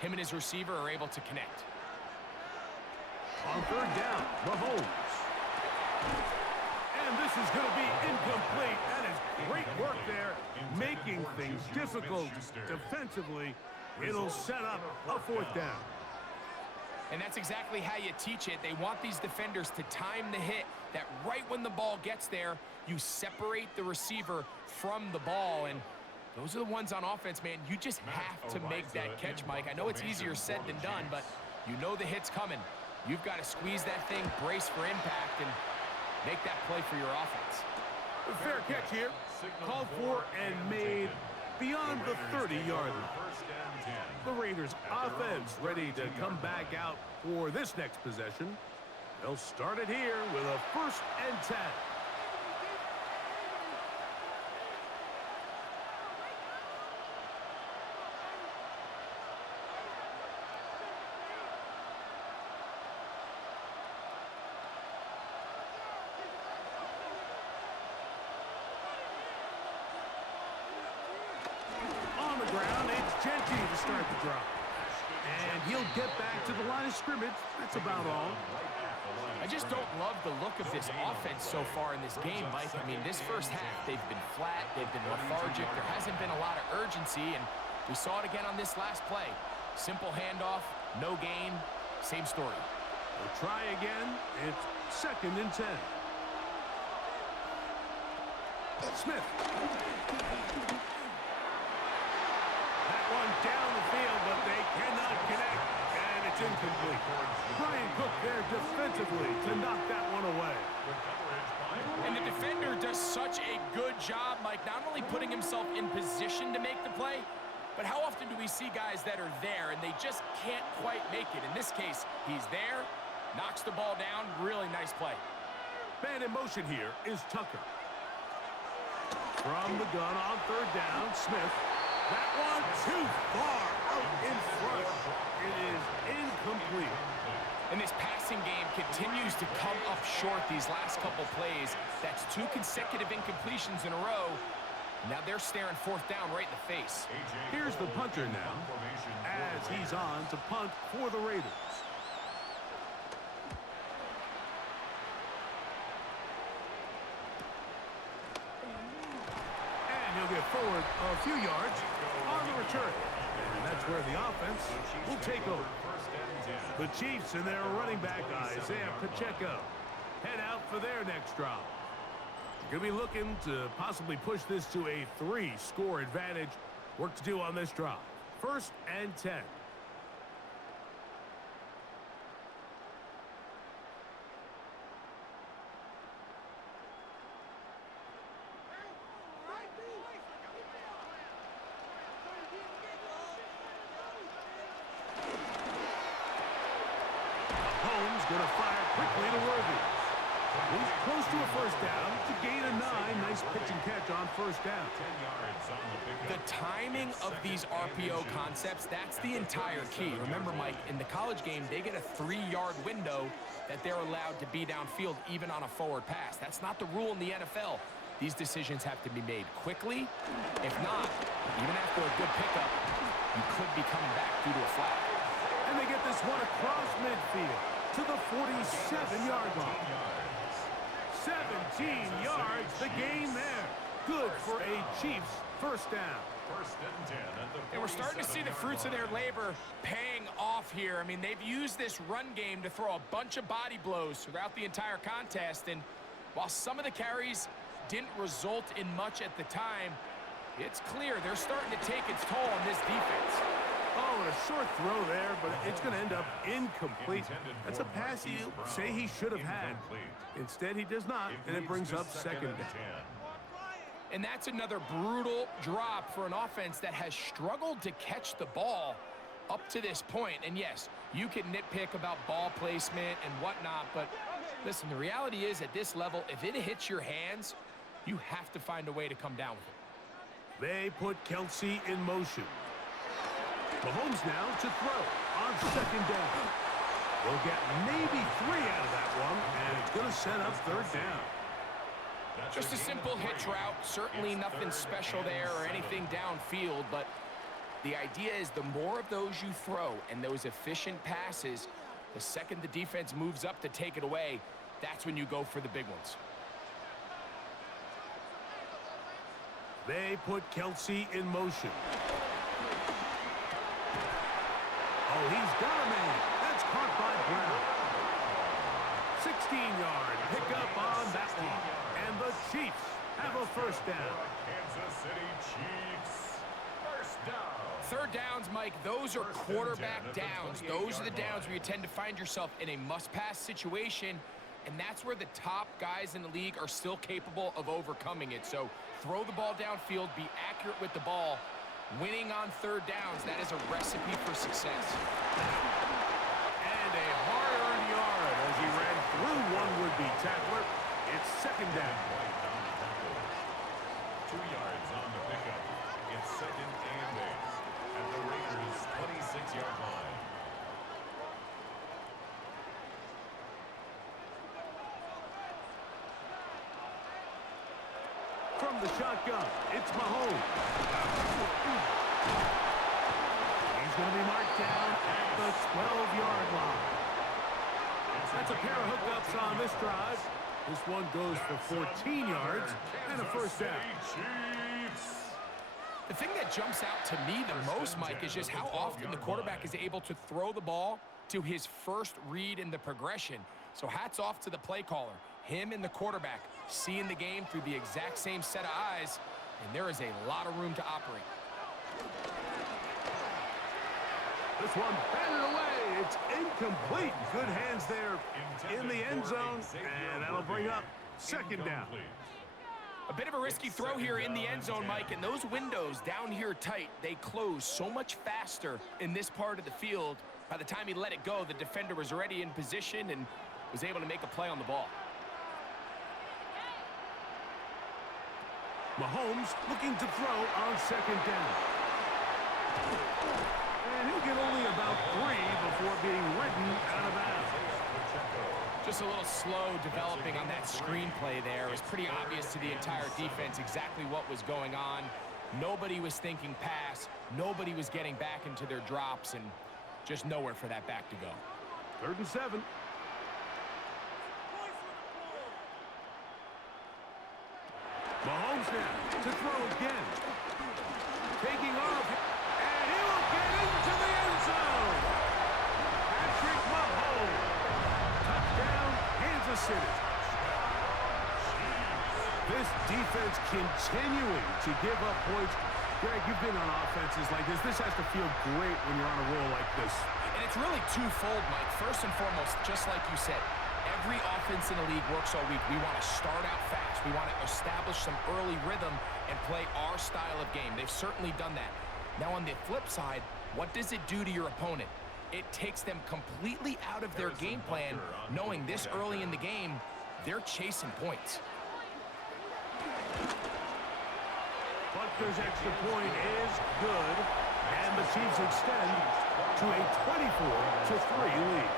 him and his receiver are able to connect. On 3rd down, Mahomes. And this is going to be incomplete. That is great work there, making things difficult defensively. It'll set up a 4th down. And that's exactly how you teach it. They want these defenders to time the hit, that right when the ball gets there, you separate the receiver from the ball. And those are the ones on offense, man. You just have to make that catch, Mike. I know it's easier said than done, but you know the hit's coming. You've got to squeeze that thing, brace for impact, and make that play for your offense. A fair catch here. Called for and made beyond the 30-yard line. The Raiders offense ready to come back out for this next possession. They'll start it here with a 1st and 10. On the ground, it's Genty to start the drive. And he'll get back to the line of scrimmage. That's about all. I just don't love the look of this offense so far in this game, Mike. I mean, this first half, they've been flat, they've been lethargic, there hasn't been a lot of urgency, and we saw it again on this last play. Simple handoff, no gain, same story. We'll try again. It's 2nd and 10. Smith. That one down the field, but they cannot connect, and it's incomplete. Brian Cook there defensively to knock that one away. And the defender does such a good job, Mike, not only putting himself in position to make the play, but how often do we see guys that are there and they just can't quite make it? In this case, he's there, knocks the ball down, really nice play. Man in motion here is Tucker. From the gun on 3rd down, Smith. That one too far out in front. It is incomplete. And this passing game continues to come up short these last couple plays. That's 2 consecutive incompletions in a row. Now they're staring 4th down right in the face. Here's the punter now, as he's on to punt for the Raiders. And he'll get forward a few yards on the return. And that's where the offense will take over. The Chiefs and their running back, Isaiah Pacheco, head out for their next drive. Going to be looking to possibly push this to a 3-score advantage. Work to do on this drive. 1st and 10. Holmes going to fire quickly to Worthy. He's close to a 1st down to gain a 9. Nice pitch and catch on 1st down. The timing of these RPO concepts, that's the entire key. Remember, Mike, in the college game, they get a 3-yard window that they're allowed to be downfield even on a forward pass. That's not the rule in the NFL. These decisions have to be made quickly. If not, even after a good pickup, you could be coming back due to a flag. And they get this one across midfield to the 47-yard line. 17 yards, the gain there. Good for a Chiefs 1st down. 1st and 10 at the And we're starting to see the fruits of their labor paying off here. I mean, they've used this run game to throw a bunch of body blows throughout the entire contest. And while some of the carries didn't result in much at the time, it's clear they're starting to take its toll on this defense. Oh, and a short throw there, but it's going to end up incomplete. That's a pass you say he should have had. Instead, he does not, and it brings up 2nd down. And that's another brutal drop for an offense that has struggled to catch the ball. up to this point, and yes, you can nitpick about ball placement and whatnot, but listen, the reality is at this level, if it hits your hands, you have to find a way to come down with it. They put Kelsey in motion. Mahomes now to throw on second down. They'll get maybe 3 out of that one, and it's going to set up third down. Just a simple hitch route. Certainly nothing special there or anything downfield, but the idea is the more of those you throw and those efficient passes, the second the defense moves up to take it away, that's when you go for the big ones. They put Kelsey in motion. Oh, he's got a man. That's caught by Brown. 16-yard pickup on that one. And the Chiefs have a first down. Kansas City Chiefs. First down. Third downs, Mike, those are quarterback downs. Those are the downs where you tend to find yourself in a must-pass situation, and that's where the top guys in the league are still capable of overcoming it. So throw the ball downfield, be accurate with the ball. Winning on third downs, that is a recipe for success. And a hard-earned yard as he ran through one would-be tackler. It's second down. 2 yards on the pickup. It's second and 8 at the Raiders' 26-yard line. From the shotgun, it's Mahomes. He's going to be marked down at the 12-yard line. That's a pair of hookups on this drive. This one goes for 14 yards and a first down. The thing that jumps out to me the most, Mike, is just how often the quarterback is able to throw the ball to his first read in the progression. So hats off to the play caller. Him and the quarterback seeing the game through the exact same set of eyes, and there is a lot of room to operate. This one batted away. It's incomplete. Good hands there in the end zone, and that'll bring up second down. A bit of a risky throw here in the end zone, Mike, and those windows down here tight, they close so much faster in this part of the field. By the time he let it go, the defender was already in position and was able to make a play on the ball. Mahomes looking to throw on second down. And he'll get only about 3 before being ridden out of bounds. Just a little slow developing on that screenplay there. It was pretty obvious to the entire defense exactly what was going on. Nobody was thinking pass. Nobody was getting back into their drops, and just nowhere for that back to go. 3rd and 7. Mahomes now to throw again. Taking off, and he will get into the end zone. Patrick Mahomes. Touchdown, Kansas City. This defense continuing to give up points. Greg, you've been on offenses like this. This has to feel great when you're on a roll like this. And it's really twofold, Mike. First and foremost, just like you said, every offense in the league works all week. We want to start out fast. We want to establish some early rhythm and play our style of game. They've certainly done that. Now, on the flip side, what does it do to your opponent? It takes them completely out of their game plan, knowing this early in the game, they're chasing points. Butker's extra point is good, and the Chiefs extend to a 24-3 lead.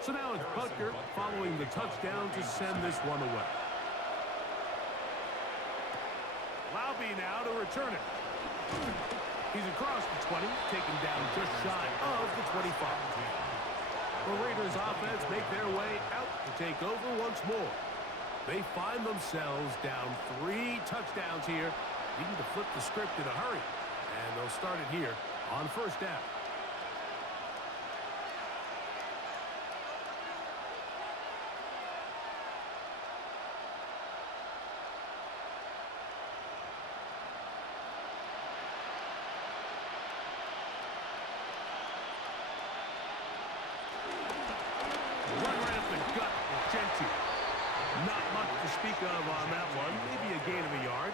So now it's Butker following the touchdown to send this one away. Laube now to return it. He's across the 20, taken down just shy of the 25. The Raiders offense make their way out to take over once more. They find themselves down 3 touchdowns here, needing to flip the script in a hurry. And they'll start it here on first down. speak of on that one. Maybe a gain of a yard.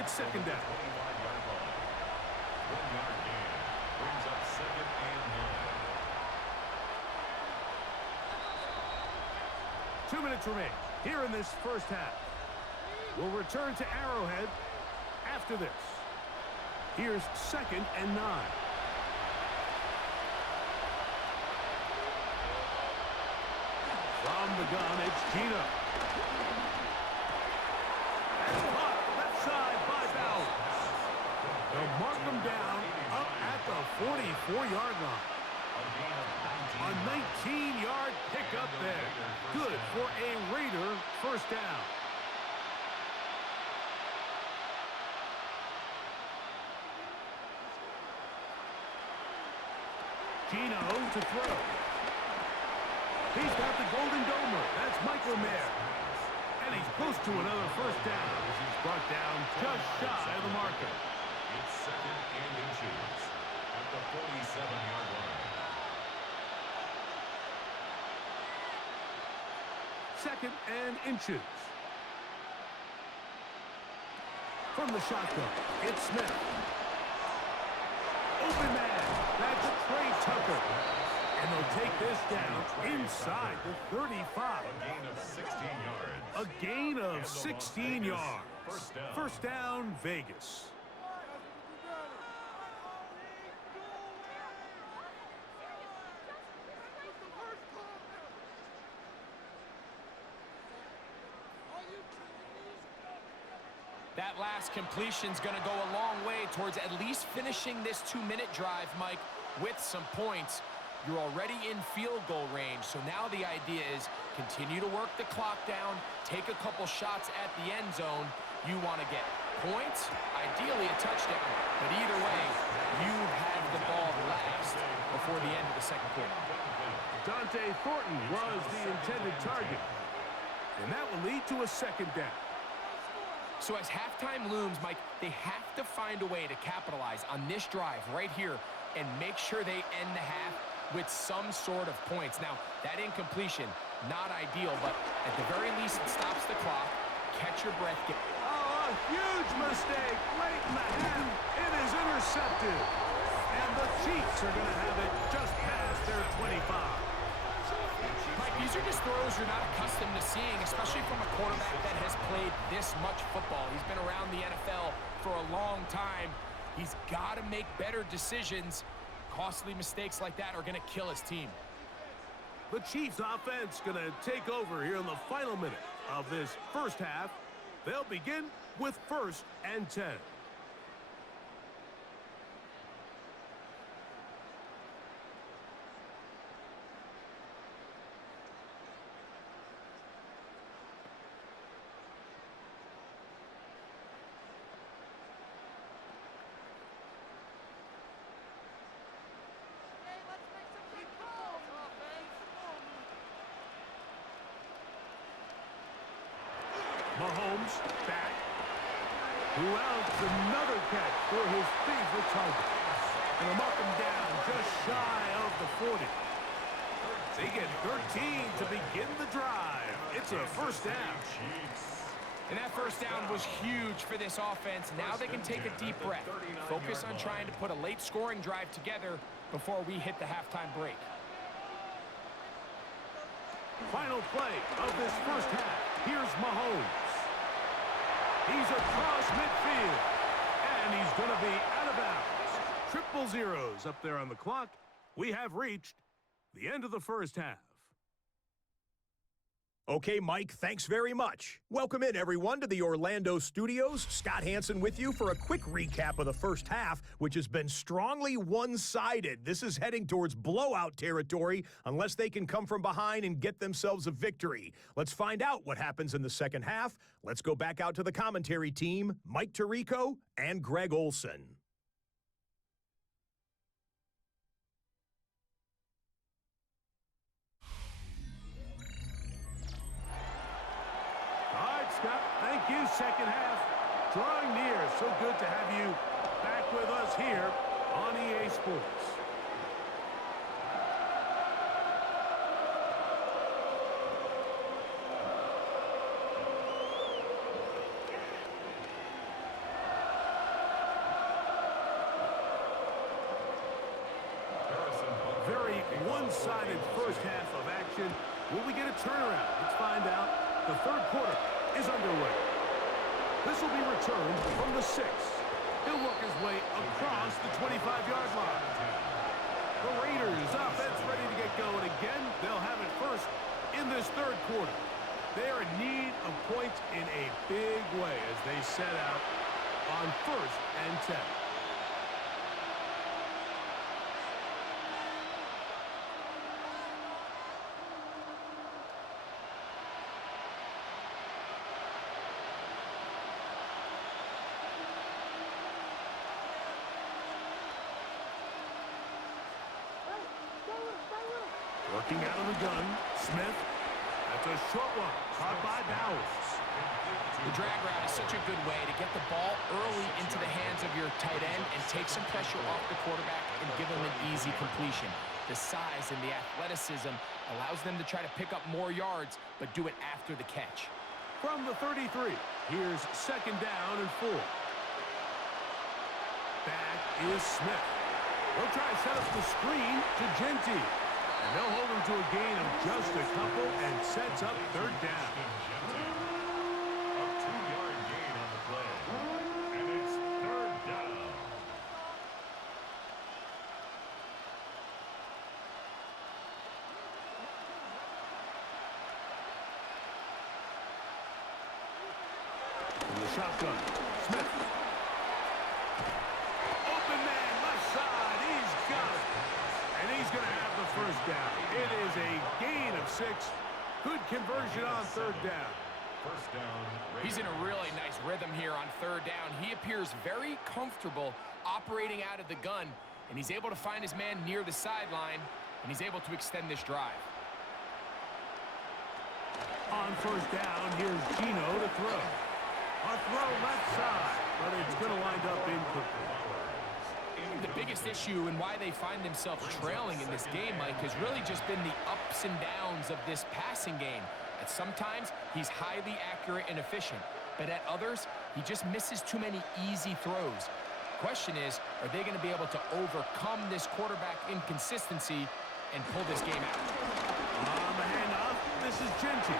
It's second down. 25-yard line. 1-yard gain. Brings up second and 9. 2 minutes remain here in this first half. We'll return to Arrowhead after this. Here's second and 9. From the gun, it's Gino. That's caught left side by Bowers. They'll mark him down up at the 44-yard line. A 19-yard pickup there. Good for a Raider first down. Gino to throw. He's got the Golden Domer. That's Michael Mayer. And he's close to another first down as he's brought down just shy of the marker. It's second and inches at the 47-yard line. Second and inches. From the shotgun, it's Smith. Open man. That's Trey Tucker. And they'll take this down inside the 35. A gain of 16 yards. A gain of 16 yards. First down. First down, Vegas. That last completion's going to go a long way towards at least finishing this 2-minute drive, Mike, with some points. You're already in field goal range, so now the idea is continue to work the clock down, take a couple shots at the end zone. You want to get points, ideally a touchdown, but either way, you have the ball last before the end of the second quarter. Dante Thornton was the intended target, and that will lead to a second down. So as halftime looms, Mike, they have to find a way to capitalize on this drive right here and make sure they end the half with some sort of points. Now, that incompletion, not ideal, but at the very least, it stops the clock. Catch your breath. Oh, a huge mistake late in the half. It is intercepted. And the Chiefs are going to have it just past their 25. Mike, these are just throws you're not accustomed to seeing, especially from a quarterback that has played this much football. He's been around the NFL for a long time. He's got to make better decisions. Costly mistakes like that are going to kill his team. The Chiefs offense going to take over here in the final minute of this first half. They'll begin with first and 10. Mahomes back. Who else? Another catch for his favorite target. And they'll mark him down just shy of the 40. They get 13 to begin the drive. It's a first down. And that first down was huge for this offense. Now they can take a deep breath. Focus on trying to put a late scoring drive together before we hit the halftime break. Final play of this first half. Here's Mahomes. He's across midfield. And he's going to be out of bounds. Triple zeros up there on the clock. We have reached the end of the first half. Okay, Mike, thanks very much. Welcome in, everyone, to the Orlando studios. Scott Hansen with you for a quick recap of the first half, which has been strongly one-sided. This is heading towards blowout territory unless they can come from behind and get themselves a victory. Let's find out what happens in the second half. Let's go back out to the commentary team, Mike Tirico and Greg Olson. Thank you, second half. Drawing near. So good to have you back with us here on EA Sports. one-sided first half of action. Will we get a turnaround? Let's find out. The third quarter is underway. This will be returned from the 6. He'll work his way across the 25-yard line. The Raiders offense ready to get going again. They'll have it first in this third quarter. They are in need of points in a big way as they set out on 1st and 10. Working out of the gun, Smith. That's a short one, caught by Bowers. The drag route is such a good way to get the ball early into the hands of your tight end and take some pressure off the quarterback and give him an easy completion. The size and the athleticism allows them to try to pick up more yards, but do it after the catch. From the 33, here's 2nd down and 4. Back is Smith. They'll try to set up the screen to Genty. And they'll hold him to a gain of just a couple and sets up 3rd down. A 2-yard gain on the play. And it's 3rd down. From the shotgun, Smith. Open man, left side. He's got it. And he's going to have the 1st down. It is a gain of 6. Good conversion on 3rd down. 1st down. He's in a really nice rhythm here on 3rd down. He appears very comfortable operating out of the gun, and he's able to find his man near the sideline, and he's able to extend this drive. On 1st down, here's Gino to throw. A throw left side, but it's going to wind up incomplete. The biggest issue and why they find themselves trailing in this game, Mike, has really just been the ups and downs of this passing game. At sometimes, he's highly accurate and efficient, but at others, he just misses too many easy throws. Question is, are they going to be able to overcome this quarterback inconsistency and pull this game out? On the handoff, this is Genty.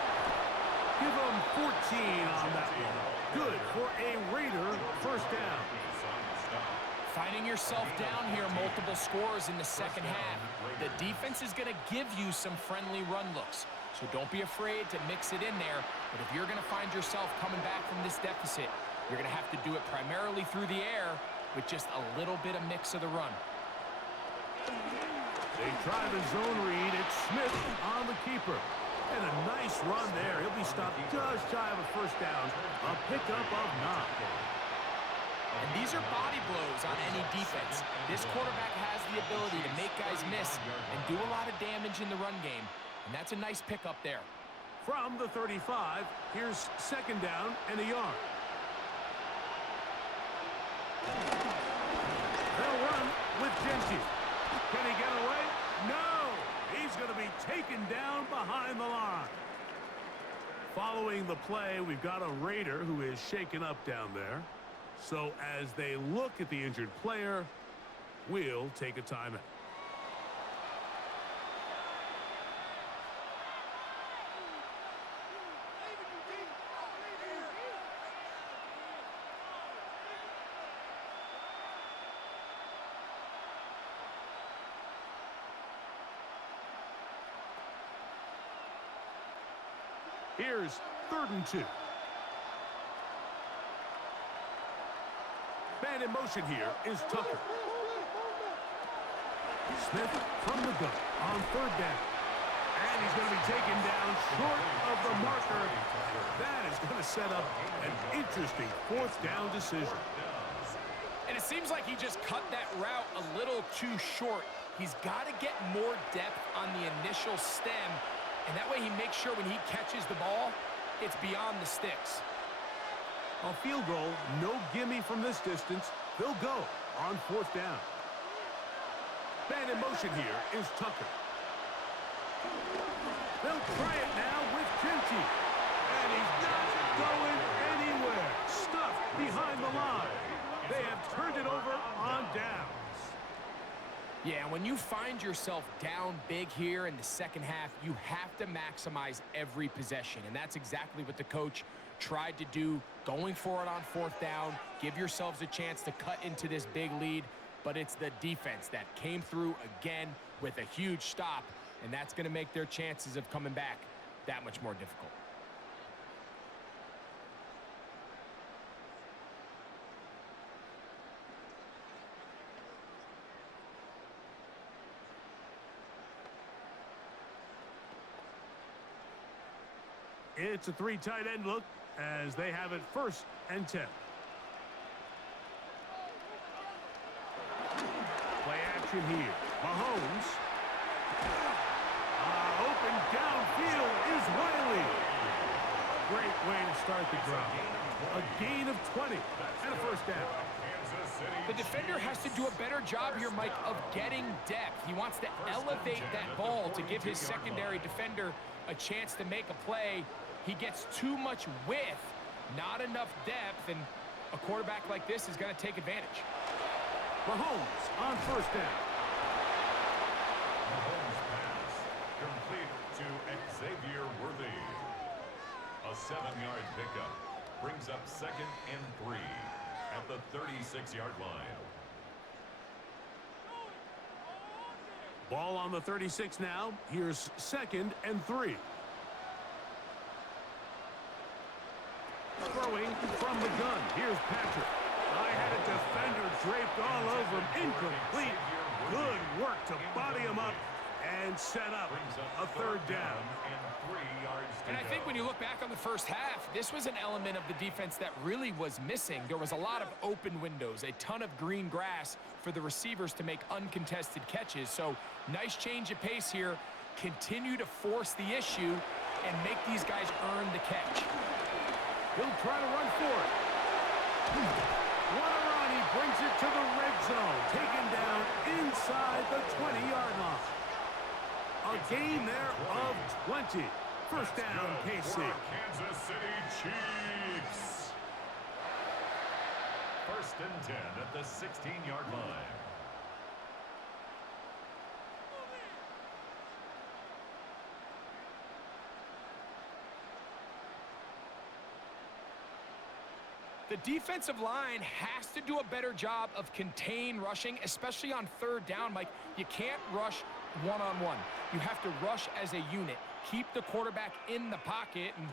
Give him 14 on that one. Good for a Raider 1st down. Finding yourself down here multiple scores in the 2nd half. The defense is going to give you some friendly run looks, so don't be afraid to mix it in there. But if you're going to find yourself coming back from this deficit, you're going to have to do it primarily through the air with just a little bit of mix of the run. They try the zone read. It's Smith on the keeper. And a nice run there. He'll be stopped just shy of a 1st down. A pickup of 9. And these are body blows on any defense. This quarterback has the ability to make guys miss and do a lot of damage in the run game. And that's a nice pickup there. From the 35, here's 2nd down and a yard. They'll run with Genty. Can he get away? No! He's going to be taken down behind the line. Following the play, we've got a Raider who is shaken up down there. So as they look at the injured player, we'll take a timeout. Here's 3rd and 2. Man in motion here is Tucker. Smith from the gun on 3rd down. And he's going to be taken down short of the marker. That is going to set up an interesting 4th down decision. And it seems like he just cut that route a little too short. He's got to get more depth on the initial stem, and that way he makes sure when he catches the ball, it's beyond the sticks. A field goal, no gimme from this distance. They'll go on 4th down. Man in motion here is Tucker. They'll try it now with Genty. And he's not going anywhere. Stuffed behind the line. They have turned it over on downs. Yeah, when you find yourself down big here in the second half, you have to maximize every possession. And that's exactly what the coach tried to do, going for it on fourth down. Give yourselves a chance to cut into this big lead. But it's the defense that came through again with a huge stop. And that's going to make their chances of coming back that much more difficult. It's a three tight end look as they have it 1st and 10. Play action here. Mahomes. Open downfield is Wiley. Great way to start the drive. A gain of 20 and a 1st down. The defender has to do a better job here, Mike, of getting depth. He wants to elevate that ball to give his secondary defender a chance to make a play. He gets too much width, not enough depth, and a quarterback like this is going to take advantage. Mahomes on 1st down. Mahomes pass complete to Xavier Worthy. A 7-yard pickup brings up 2nd and 3 at the 36-yard line. Ball on the 36 now. Here's 2nd and 3. Throwing from the gun. Here's Patrick. I had a defender draped all over him. Incomplete. Good work to body him up and set up a 3rd down. And I think when you look back on the first half, this was an element of the defense that really was missing. There was a lot of open windows, a ton of green grass for the receivers to make uncontested catches. So nice change of pace here. Continue to force the issue and make these guys earn the catch. He'll try to run for it. What a run. He brings it to the red zone. Taken down inside the 20-yard line. A gain there of 20. 1st down, KC. Kansas City Chiefs. 1st and 10 at the 16-yard line. The defensive line has to do a better job of contain rushing, especially on 3rd down, Mike. You can't rush one-on-one. You have to rush as a unit. Keep the quarterback in the pocket, and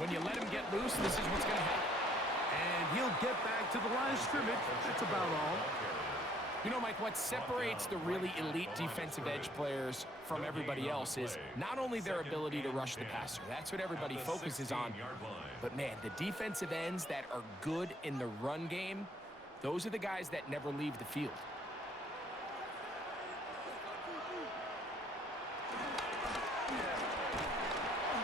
when you let him get loose, this is what's going to happen. And he'll get back to the line of scrimmage. That's about all. You know, Mike, what separates the really elite defensive edge players from everybody else is not only their ability to rush the passer. That's what everybody focuses on. But, man, the defensive ends that are good in the run game, those are the guys that never leave the field.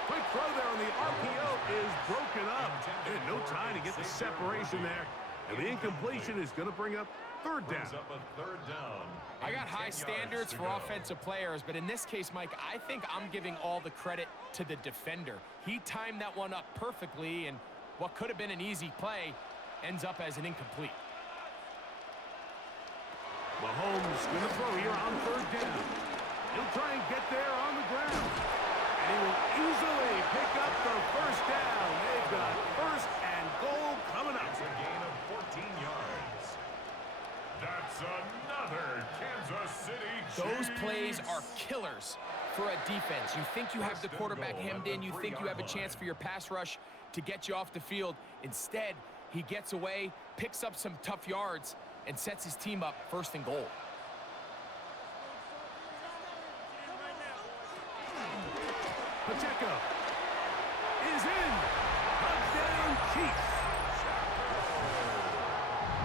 Quick throw there on the RPO is broken up. And no time to get the separation there. And the incompletion is going to bring up 3rd down. I got high standards for offensive players, but in this case, Mike, I think I'm giving all the credit to the defender. He timed that one up perfectly, and what could have been an easy play ends up as an incomplete. Mahomes going to throw here on 3rd down. He'll try and get there on the ground. And he will easily pick up the 1st down. They've got 1st and goal coming up. It's a gain of 14 yards. That's another Kansas City Chiefs. Those plays are killers for a defense. You think you have the quarterback hemmed in. You think you have a chance for your pass rush to get you off the field. Instead, he gets away, picks up some tough yards, and sets his team up 1st and goal. Pacheco is in. Touchdown, Chiefs.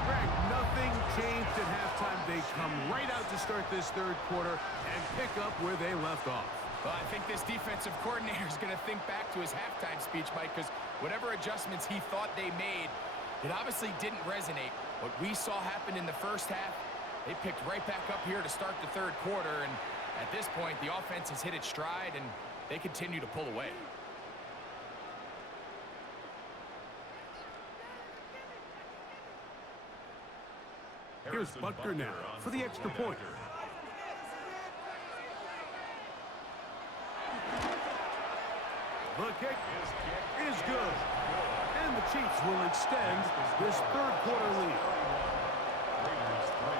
Greg, nothing changed at halftime. They come right out to start this 3rd quarter and pick up where they left off. Well, I think this defensive coordinator is going to think back to his halftime speech, Mike, because whatever adjustments he thought they made, it obviously didn't resonate. What we saw happen in the first half, they picked right back up here to start the 3rd quarter, and at this point, the offense has hit its stride, and they continue to pull away. Here's Butker now for the extra point. The kick is good. And the Chiefs will extend this third quarter lead. Raiders 3.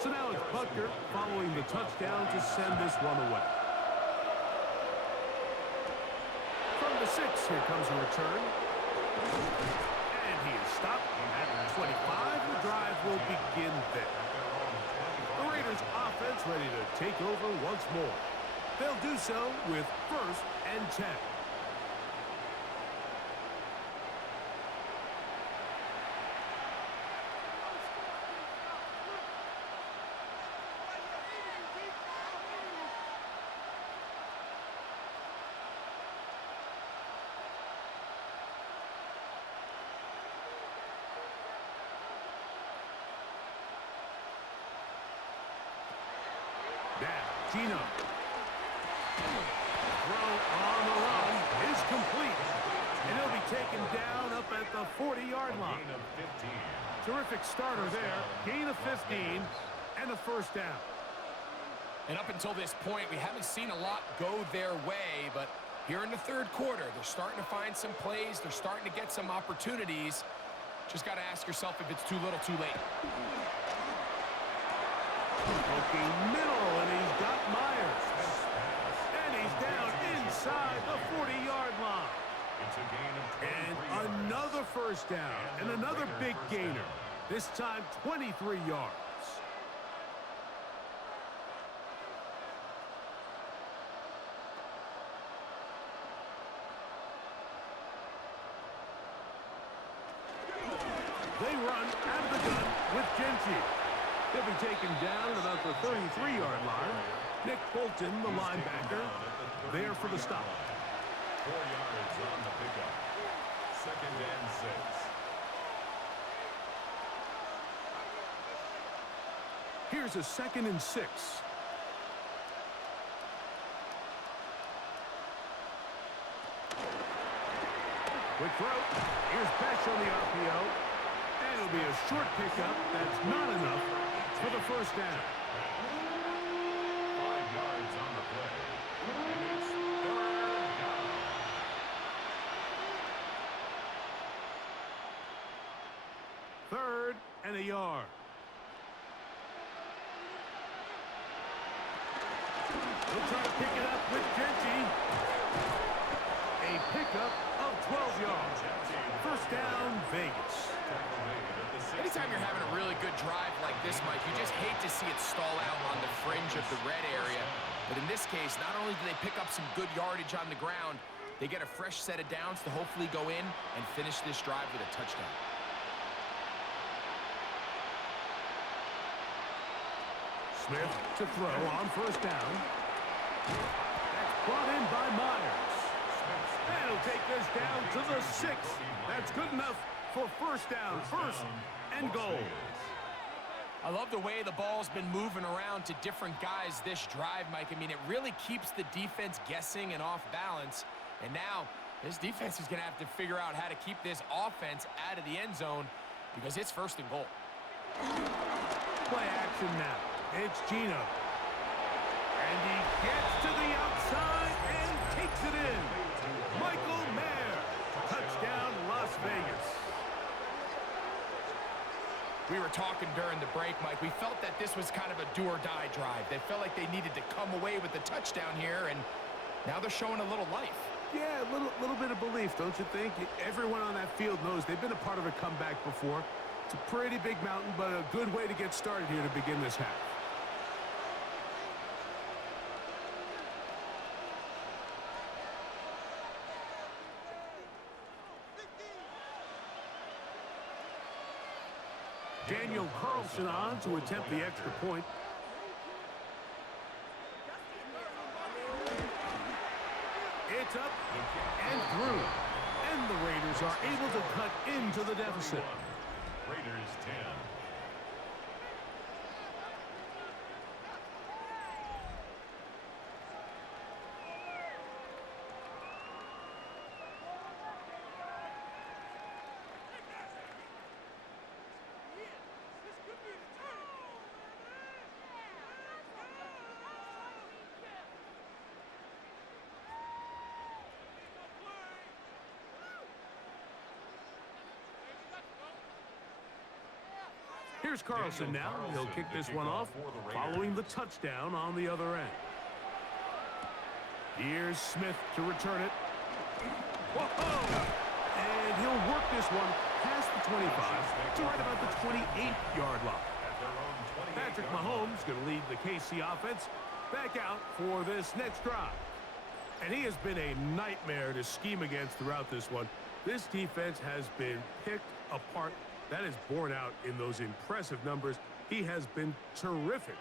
So now it's Butker following the touchdown to send this one away. From the 6, here comes a return. And he is stopped at 25. The drive will begin there. The Raiders offense ready to take over once more. They'll do so with 1st and 10. Gino. Throw on the run is complete. And he'll be taken down up at the 40-yard line. Gain of 15. Terrific starter there. Gain of 15 and a first down. And up until this point, we haven't seen a lot go their way, but here in the third quarter, they're starting to find some plays. They're starting to get some opportunities. Just got to ask yourself if it's too little, too late. Poking middle, and he's got Myers. And he's down inside the 40-yard line. It's a gain of 23 And another first down, and another big gainer. This time, 23 yards. They run out of the gun with Genty. He'll be taken down at about the 33-yard line. Nick Bolton, the linebacker, there for the stop. 4 yards on the pickup. 2nd and 6. Here's a 2nd and 6. Quick throw. Here's Besh on the RPO. And it'll be a short pickup. That's not enough for the first down. 5 yards on the play. And it's 3rd down. Third and a yard. He'll try to pick it up with Genty. A pickup of 12 yards. First down, Vegas. Anytime you're having a really good drive like this, Mike, you just hate to see it stall out on the fringe of the red area. But in this case, not only do they pick up some good yardage on the ground, they get a fresh set of downs to hopefully go in and finish this drive with a touchdown. Smith to throw on first down. That's brought in by Myers. And he'll take this down to the 6. That's good enough for first down. First and goal. I love the way the ball's been moving around to different guys this drive, Mike. I mean, it really keeps the defense guessing and off balance. And now this defense is going to have to figure out how to keep this offense out of the end zone because it's 1st and goal. Play action now. It's Gino. And he gets to the outside and takes it in. Michael Mayer. Touchdown, Las Vegas. We were talking during the break, Mike. We felt that this was kind of a do-or-die drive. They felt like they needed to come away with the touchdown here, and now they're showing a little life. Yeah, a little bit of belief, don't you think? Everyone on that field knows they've been a part of a comeback before. It's a pretty big mountain, but a good way to get started here to begin this half. Daniel Carlson on to attempt the extra point. It's up and through. And the Raiders are able to cut into the deficit. Raiders 10. Here's Carlson now. He'll kick this one off following the touchdown on the other end. Here's Smith to return it. Whoa! And he'll work this one past the 25 to right about the 28-yard line. Patrick Mahomes going to lead the KC offense back out for this next drive. And he has been a nightmare to scheme against throughout this one. This defense has been picked apart. That is borne out in those impressive numbers. He has been terrific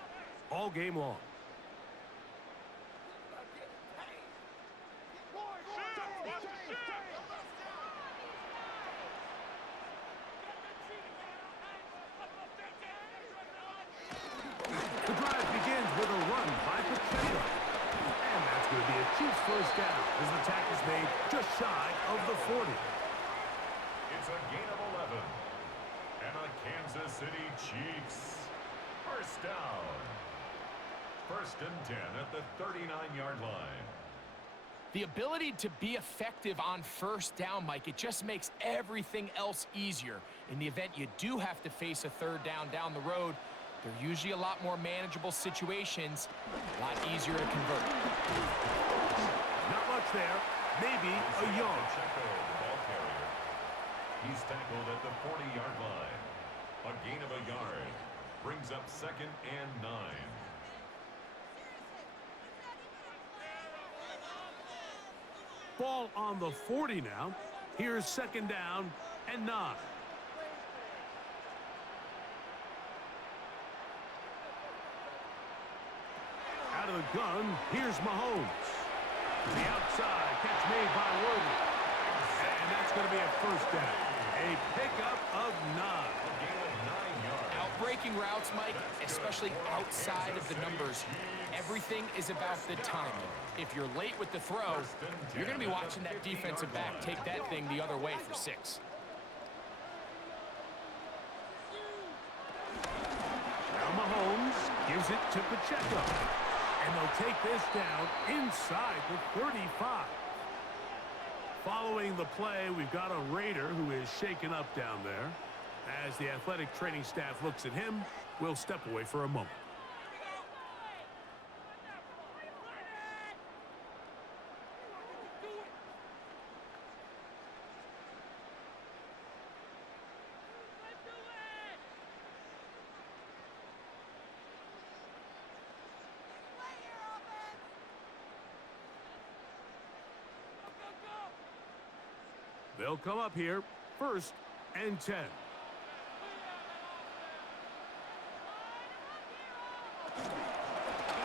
all game long. The drive begins with a run by Pacheco. And that's going to be a Chiefs first down as the tackle's made just shy of the 40. It's a gain of 11. And a Kansas City Chiefs first down. First and 10 at the 39-yard line. The ability to be effective on first down, Mike, it just makes everything else easier. In the event you do have to face a third down the road, they're usually a lot more manageable situations, a lot easier to convert. Not much there. Maybe a yard. Pacheco, the ball carrier. He's tackled at the 40-yard line. A gain of a yard. Brings up second and 9. Ball on the 40 now. Here's second down and 9. Out of the gun, here's Mahomes. To the outside, catch made by Worthy. And that's going to be a first down. A pickup of 9. Out-breaking routes, Mike, especially outside of the numbers, everything is about the timing. If you're late with the throw, you're going to be watching that defensive back take that thing the other way for 6. Now Mahomes gives it to Pacheco. And they'll take this down inside the 35. Following the play, we've got a Raider who is shaken up down there. As the athletic training staff looks at him, we'll step away for a moment. They'll come up here, first and 10.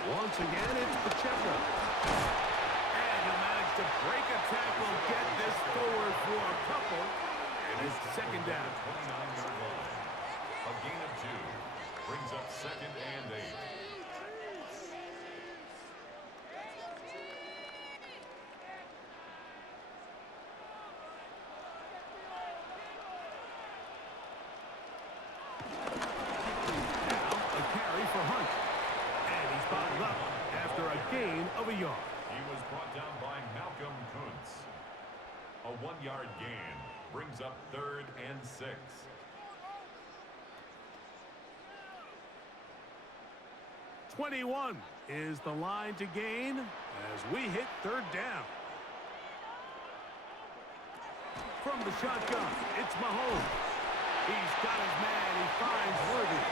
Once again, it's Pacheco. And he'll manage to break a tackle, get this forward for a couple, and it's second down. 29-yard line. A gain of 2. Brings up second and 8. Gain of a yard. He was brought down by Malcolm Kuntz. A 1-yard gain brings up third and 6. "21 is the line to gain as we hit third down. From the shotgun, it's Mahomes. He's got his man. He finds Worthy.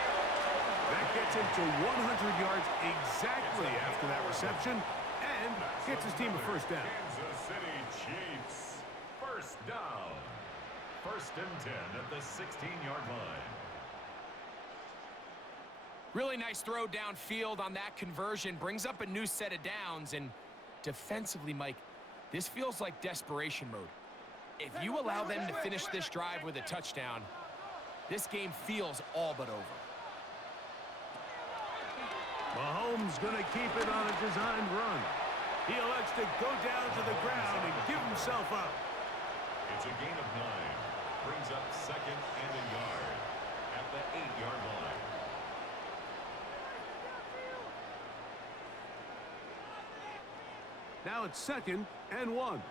That gets him to 100 yards exactly after that reception and gets his team a first down. Kansas City Chiefs first down. First and 10 at the 16-yard line. Really nice throw downfield on that conversion. Brings up a new set of downs. And defensively, Mike, this feels like desperation mode. If you allow them to finish this drive with a touchdown, this game feels all but over. Mahomes going to keep it on a designed run. He elects to go down to the ground and give himself up. It's a gain of 9. Brings up second and a yard at the 8-yard line. Now it's second and 1.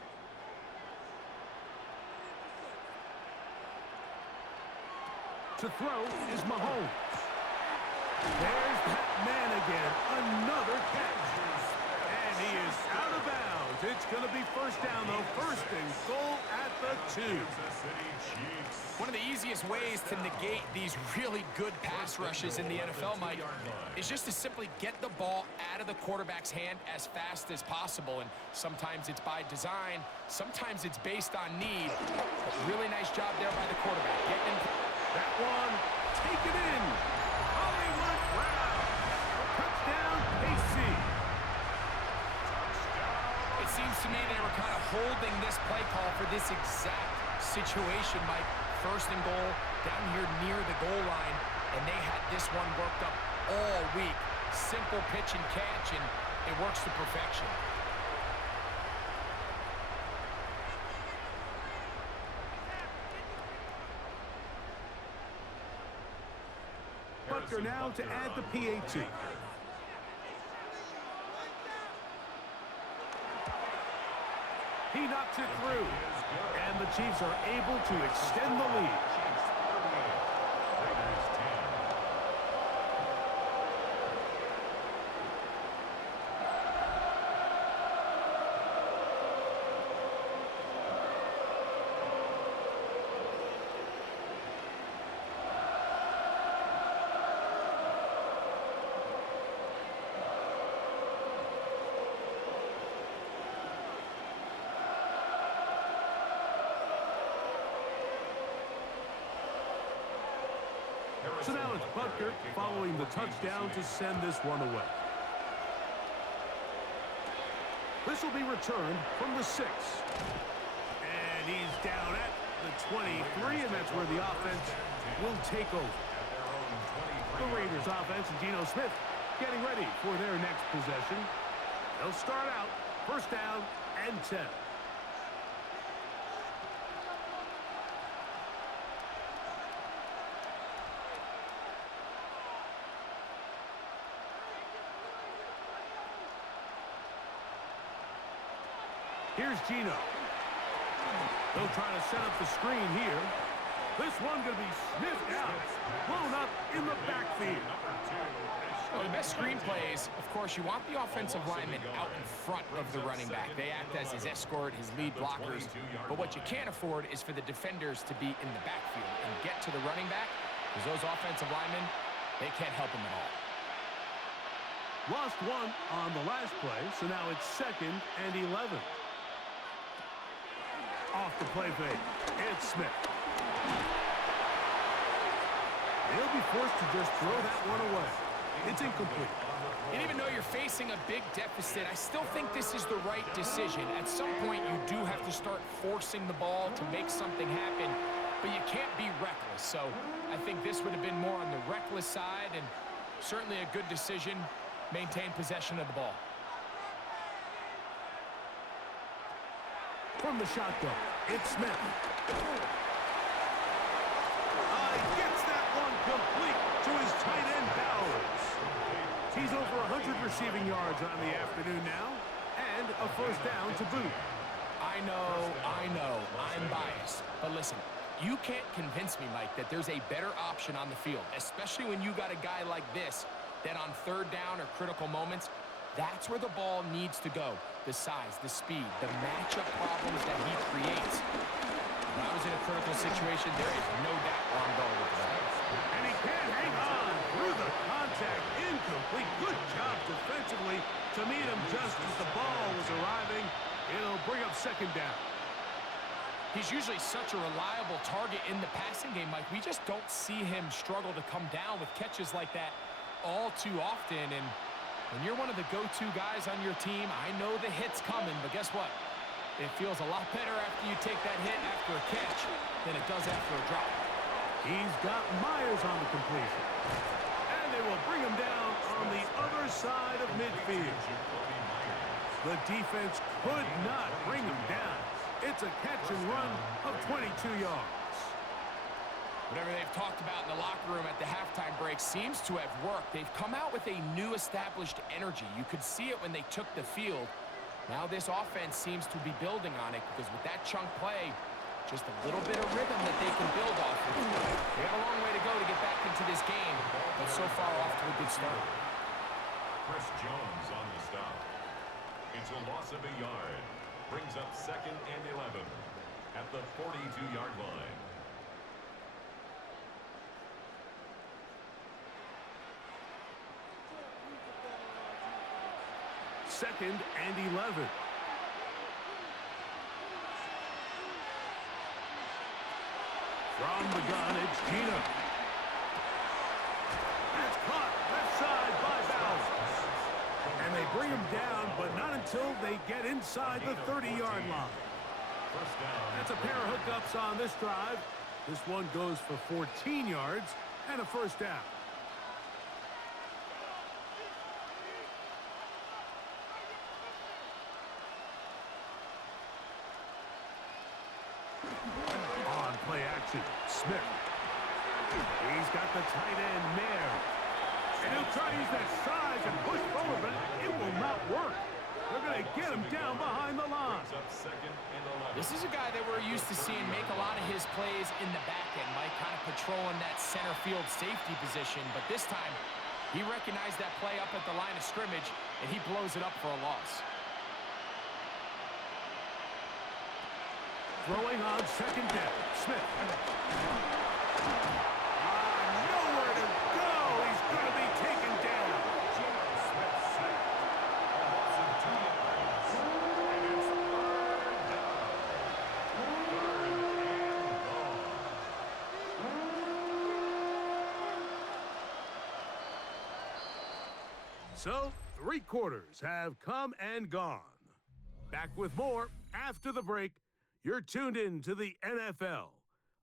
To throw is Mahomes. There's that man again. Another catch. And he is out of bounds. It's going to be first down, though. First and goal at the 2. One of the easiest ways to negate these really good pass rushes in the NFL, Mike, is just to simply get the ball out of the quarterback's hand as fast as possible. And sometimes it's by design. Sometimes it's based on need. But really nice job there by the quarterback. Getting that one, take it in. Hollywood Brown. Touchdown, KC. It seems to me they were kind of holding this play call for this exact situation, Mike. First and goal, down here near the goal line, and they had this one worked up all week. Simple pitch and catch, and it works to perfection. Butker now to add the PAT. He knocks it through, and the Chiefs are able to extend the lead. So now it's Butker following the touchdown to send this one away. This will be returned from the 6. And he's down at the 23, and that's where the offense will take over. The Raiders offense and Geno Smith getting ready for their next possession. They'll start out first down and 10. Here's Geno. They'll try to set up the screen here. This one going to be sniffed out, blown up in the backfield. Well, the best screen plays, of course, you want the offensive lineman out in front of the running back. They act as his escort, his lead blockers. But what you can't afford is for the defenders to be in the backfield and get to the running back, because those offensive linemen, they can't help him at all. Lost one on the last play, so now it's 2nd and 11. Off the play fake, it's Smith. He'll be forced to just throw that one away. It's incomplete. And even though you're facing a big deficit, I still think this is the right decision. At some point, you do have to start forcing the ball to make something happen, but you can't be reckless. So I think this would have been more on the reckless side, and certainly a good decision. Maintain possession of the ball. From the shotgun, it's Smith. He gets that one complete to his tight end, Bowers. He's over 100 receiving yards on the afternoon now, and a first down to boot. I know, I'm biased. But listen, you can't convince me, Mike, that there's a better option on the field, especially when you got a guy like this that on third down or critical moments, that's where the ball needs to go. The size, the speed, the matchup problems that he creates. When I was in a critical situation, there is no doubt where I'm going with that. And he can't hang on through the contact. Incomplete. Good job defensively to meet him just as the ball was arriving. It'll bring up 2nd down. He's usually such a reliable target in the passing game, Mike. We just don't see him struggle to come down with catches like that all too often. And when you're one of the go-to guys on your team, I know the hit's coming, but guess what? It feels a lot better after you take that hit after a catch than it does after a drop. He's got Myers on the completion. And they will bring him down on the other side of midfield. The defense could not bring him down. It's a catch and run of 22 yards. Whatever they've talked about in the locker room at the halftime break seems to have worked. They've come out with a new established energy. You could see it when they took the field. Now this offense seems to be building on it, because with that chunk play, Just a little bit of rhythm that they can build off of. They have a long way to go to get back into this game, but so far off to a good start. Chris Jones on the stop. It's a loss of a yard. Brings up 2nd and 11 at the 42-yard line. Second and 11. From the gun, it's Gina. It's caught left side by Bowers. And they bring him down, but not until they get inside the 30-yard line. That's a pair of hookups on this drive. This one goes for 14 yards and a first down. On play action, Smith. He's got the tight end, Mayer. And he'll try to use that size and push forward, but it will not work. They're going to get him down behind the line. This is a guy that we're used to seeing make a lot of his plays in the back end, Mike, kind of patrolling that center field safety position. But this time, he recognized that play up at the line of scrimmage, and he blows it up for a loss. Throwing on second down, Smith. Nowhere to go. He's going to be taken down. So, 3 quarters have come and gone. Back with more after the break. You're tuned in to the NFL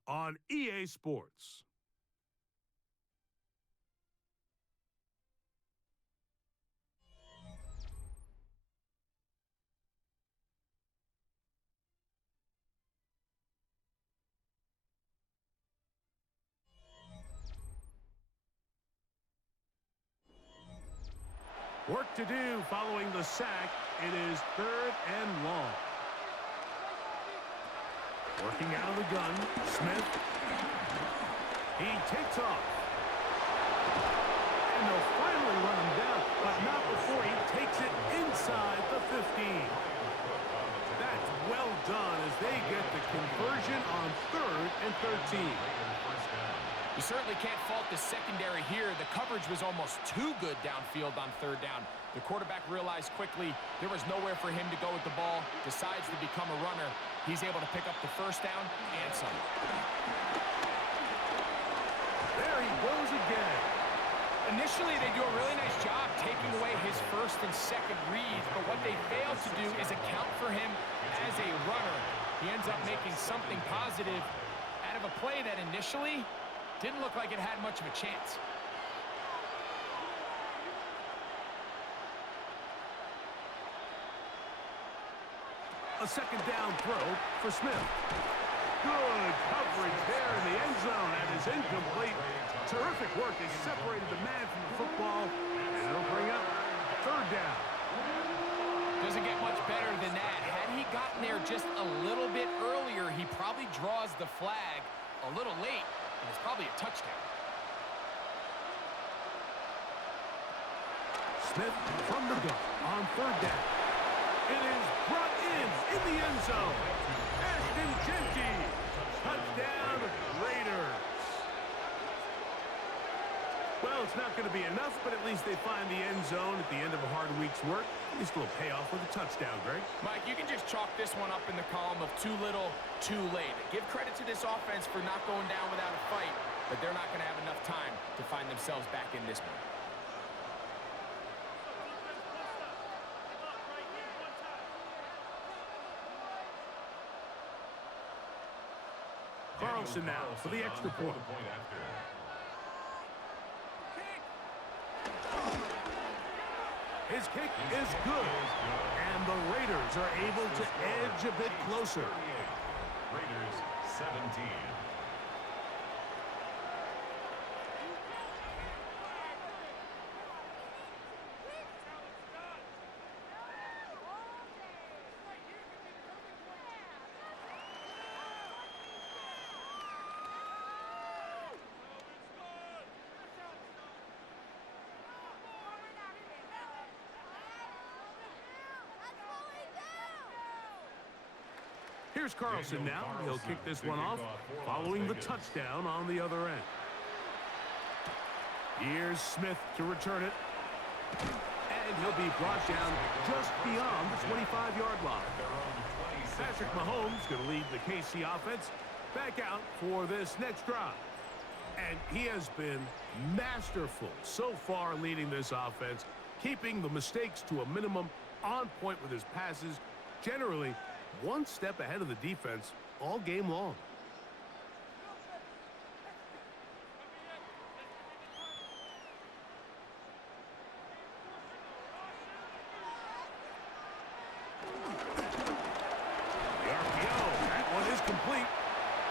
on EA Sports. Work to do following the sack. It is 3rd and long. Working out of the gun, Smith. He takes off. And they'll finally run him down, but not before he takes it inside the 15. That's well done as they get the conversion on 3rd and 13. You certainly can't fault the secondary here. The coverage was almost too good downfield on 3rd down. The quarterback realized quickly there was nowhere for him to go with the ball, decides to become a runner. He's able to pick up the first down and some. There he goes again. Initially, they do a really nice job taking away his first and second reads, but what they fail to do is account for him as a runner. He ends up making something positive out of a play that initially didn't look like it had much of a chance. A second down throw for Smith. Good coverage there in the end zone, and is incomplete. Terrific work. They separated the man from the football, and it'll bring up 3rd down. Doesn't get much better than that. Had he gotten there just a little bit earlier, he probably draws the flag a little late, and it's probably a touchdown. Smith from the gun on 3rd down. It is brought in the end zone. Ashton Jeanty. Touchdown, Raiders. Well, it's not going to be enough, but at least they find the end zone at the end of a hard week's work. At least a little payoff with a touchdown, Greg. Mike, you can just chalk this one up in the column of too little, too late. Give credit to this offense for not going down without a fight, but they're not going to have enough time to find themselves back in this one. Carlson now for the extra point. His kick is good, and the Raiders are able to edge a bit closer. Raiders 17. Here's Carlson now. He'll kick this one off following the touchdown on the other end. Here's Smith to return it. And he'll be brought down just beyond the 25-yard line. Patrick Mahomes going to lead the KC offense back out for this next drive. And he has been masterful so far leading this offense, keeping the mistakes to a minimum, on point with his passes, generally one step ahead of the defense all game long. The RPO, that one is complete,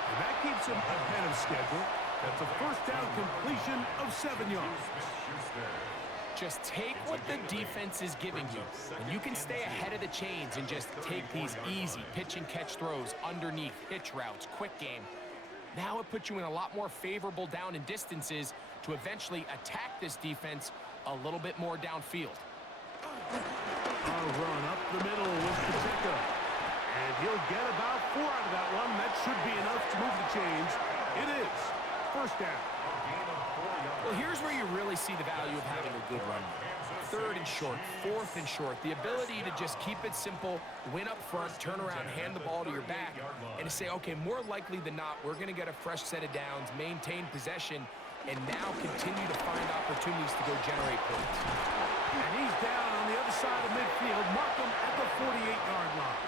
and that keeps him ahead of schedule. That's a first down completion of 7 yards. Just take what the defense is giving you, and you can stay ahead of the chains and just take these easy pitch and catch throws underneath, hitch routes, quick game. Now it puts you in a lot more favorable down and distances to eventually attack this defense a little bit more downfield. A run up the middle with Pacheco. And he'll get about 4 out of that one. That should be enough to move the chains. It is. First down. Well, here's where you really see the value of having a good run. 3rd and short, 4th and short. The ability to just keep it simple, win up front, turn around, hand the ball to your back, and to say, okay, more likely than not, we're going to get a fresh set of downs, maintain possession, and now continue to find opportunities to go generate points. And he's down on the other side of midfield. Mark him at the 48-yard line.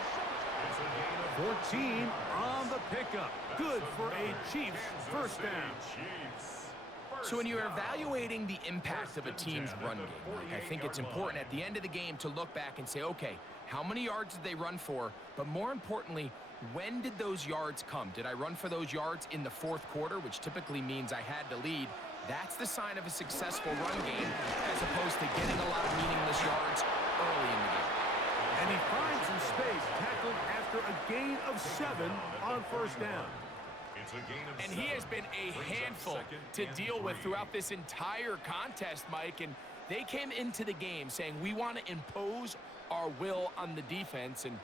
14 on the pickup. Good for a Chiefs first down. So when you're evaluating the impact of a team's run game, I think it's important at the end of the game to look back and say, okay, how many yards did they run for? But more importantly, when did those yards come? Did I run for those yards in the 4th quarter, which typically means I had to lead? That's the sign of a successful run game, as opposed to getting a lot of meaningless yards early in the game. And he finds some space, tackled after a gain of 7 on first down. And he has been a handful to deal with throughout this entire contest, Mike. And they came into the game saying, we want to impose our will on the defense. And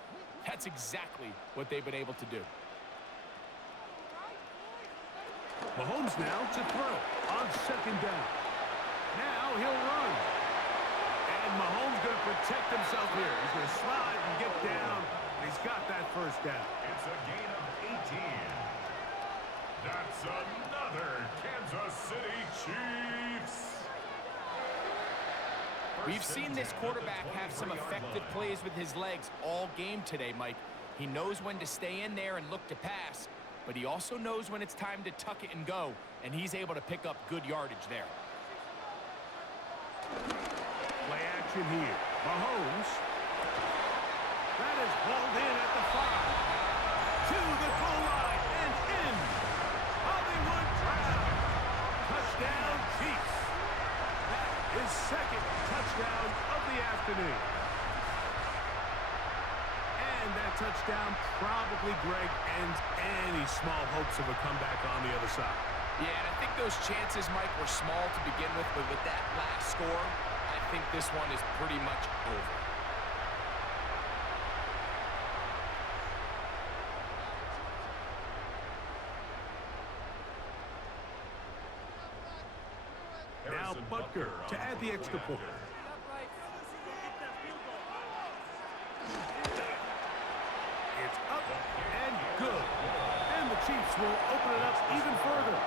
that's exactly what they've been able to do. Mahomes now to throw on second down. Now he'll run. And Mahomes going to protect himself here. He's going to slide and get down. And he's got that first down. It's a gain of 18. That's another Kansas City Chiefs. We've seen this quarterback have some effective plays with his legs all game today, Mike. He knows when to stay in there and look to pass, but he also knows when it's time to tuck it and go, and he's able to pick up good yardage there. Play action here. Mahomes. That is hauled in at the 5. To the goal line and in. Hollywood Brown. Touchdown Chiefs. That is second touchdown of the afternoon. And that touchdown probably, Greg, ends any small hopes of a comeback on the other side. Yeah, and I think those chances, Mike, were small to begin with, but with that last score, I think this one is pretty much over. Now Butker to add the extra point. It's up and good. And the Chiefs will open it up even further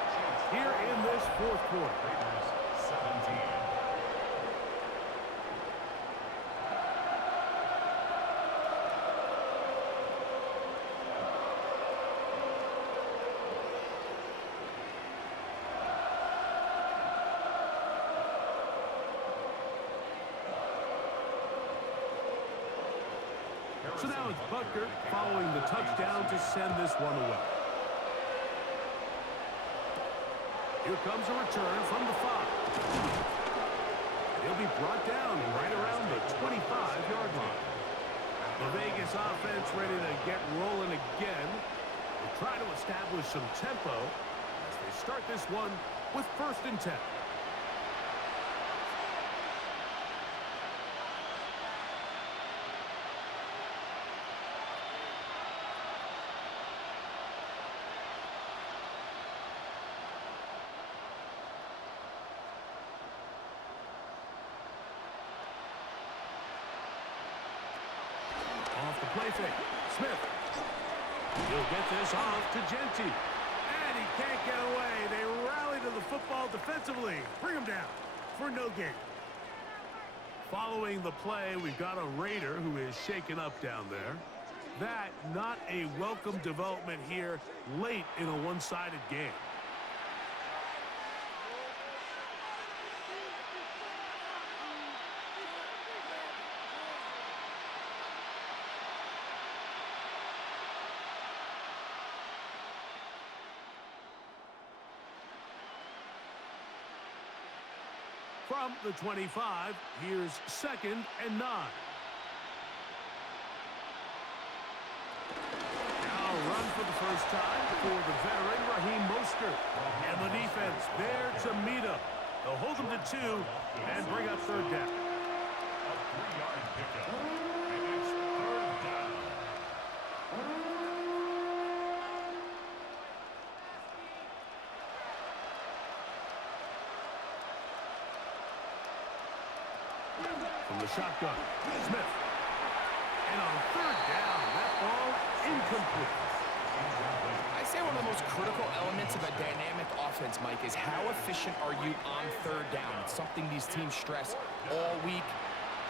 here in this 4th quarter. 17. So now it's Butker following the touchdown to send this one away. Here comes a return from the 5. He'll be brought down right around the 25-yard line. The Vegas offense ready to get rolling again. They try to establish some tempo as they start this one with 1st and 10. play fake. Smith. He'll get this off to Genti. And he can't get away. They rally to the football defensively. Bring him down for no gain. Following the play, we've got a Raider who is shaken up down there. That not a welcome development here late in a one-sided game. From the 25, here's 2nd and 9. Now run for the first time for the veteran Raheem Mostert. And the defense there to meet him. They'll hold him to 2 and bring up 3rd down. A 3-yard pickup. And it's 3rd down. From the shotgun, Smith. And on 3rd down, that ball incomplete. I say one of the most critical elements of a dynamic offense, Mike, is how efficient are you on 3rd down? It's something these teams stress all week.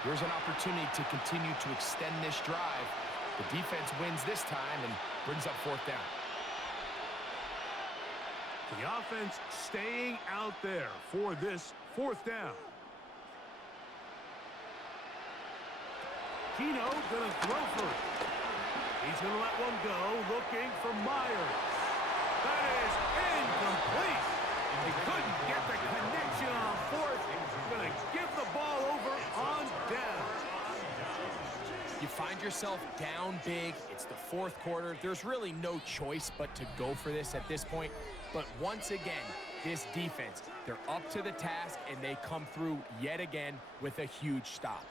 Here's an opportunity to continue to extend this drive. The defense wins this time and brings up 4th down. The offense staying out there for this 4th down. Keno gonna throw for it. He's gonna let one go, looking for Myers. That is incomplete. He couldn't get the connection on 4th. Gonna give the ball over on down. You find yourself down big. It's the 4th quarter. There's really no choice but to go for this at this point. But once again, this defense, they're up to the task, and they come through yet again with a huge stop.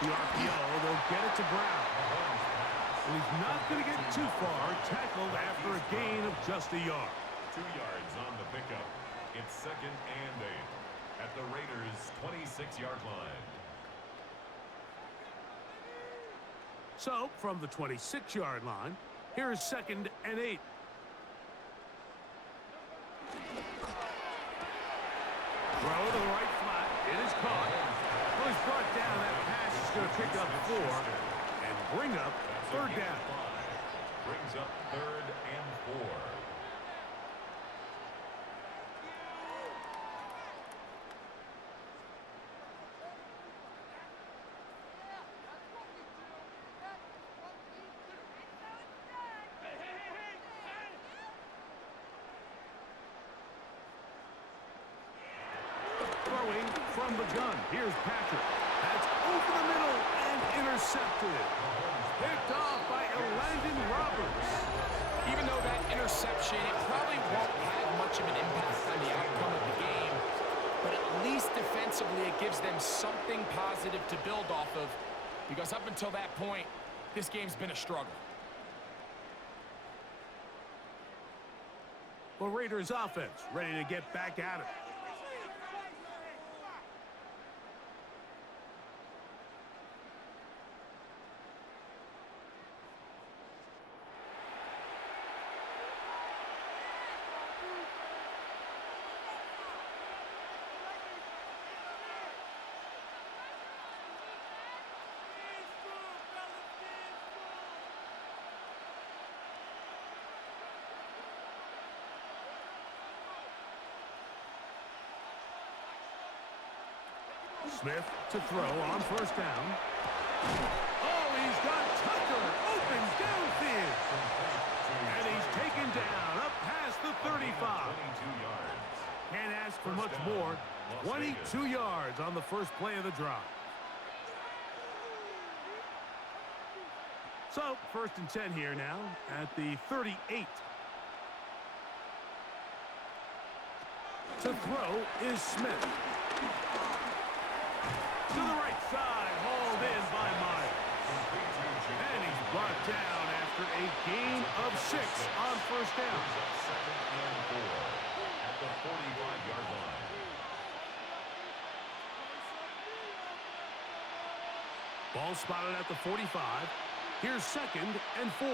The RPO, they'll get it to Brown. And he's not going to get too far, tackled after a gain of just a yard. 2 yards on the pickup. It's 2nd and 8 at the Raiders' 26-yard line. So, from the 26-yard line, here's 2nd and 8. Throw to the right flat. It is caught. Well, he's brought down. That pass is going to pick up 4 and bring up 3rd down. Brings up 3rd and 4. Throwing from the gun. Here's Patrick. That's over the middle and intercepted. Picked off by Elandon Roberts. Even though that interception, it probably won't have much of an impact on the outcome of the game, but at least defensively it gives them something positive to build off of, because up until that point, this game's been a struggle. Well, Raiders offense ready to get back at it. Smith to throw on 1st down. Oh, he's got Tucker open downfield. And he's taken down up past the 35. 22 yards. Can't ask for much more. 22 yards on the first play of the drive. So, 1st and 10 here now at the 38. To throw is Smith. To the right side, hauled in by Myers. And he's brought down after a gain of 6 on first down. Second and 4 at the 45-yard line. Ball spotted at the 45. Here's second and 4.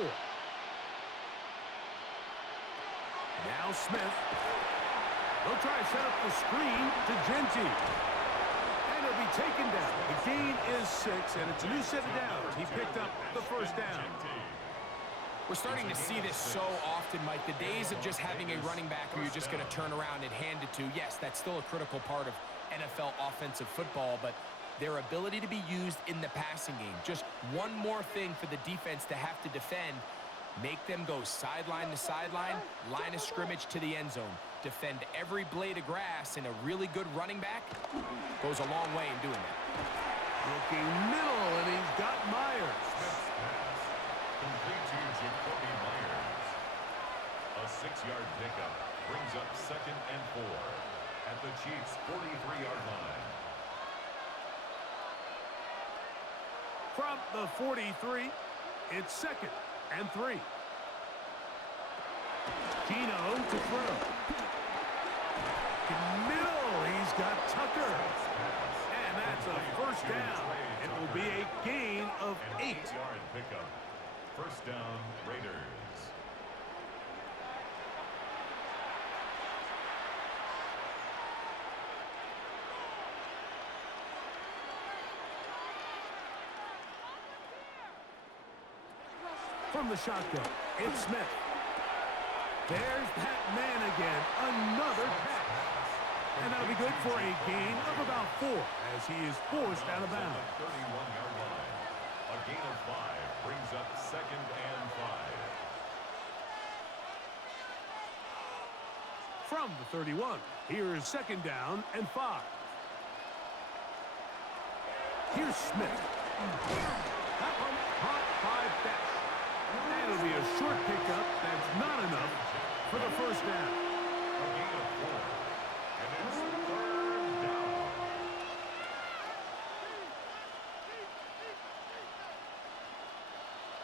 Now Smith. They'll try to set up the screen to Genty. And he'll be taken down. The gain is 6, and it's a new set of downs. He picked up the first down. We're starting to see this so often, Mike. The days of just having a running back who you're just going to turn around and hand it to, yes, that's still a critical part of NFL offensive football, but their ability to be used in the passing game, just one more thing for the defense to have to defend, make them go sideline to sideline, line of scrimmage to the end zone, defend every blade of grass, and a really good running back goes a long way in doing that. Looking middle, and he's got Myers. Complete to Jacoby Myers. A 6-yard pickup brings up second and 4 at the Chiefs' 43-yard line. From the 43, it's second and 3. Gino to throw. Middle, he's got Tucker. And that's a first down. It will be a gain of 8. 8-yard pickup. First down, Raiders. From the shotgun, it's Smith. There's that man again. Another catch. And that'll be good for a gain of about 4 as he is forced out of bounds. 31-yard line. A gain of 5 brings up second and 5. From the 31, here's second down and 5. Here's Smith. That one caught by Beck. And it'll be a short pickup that's not enough for the first down. A gain of 4. And it's third down.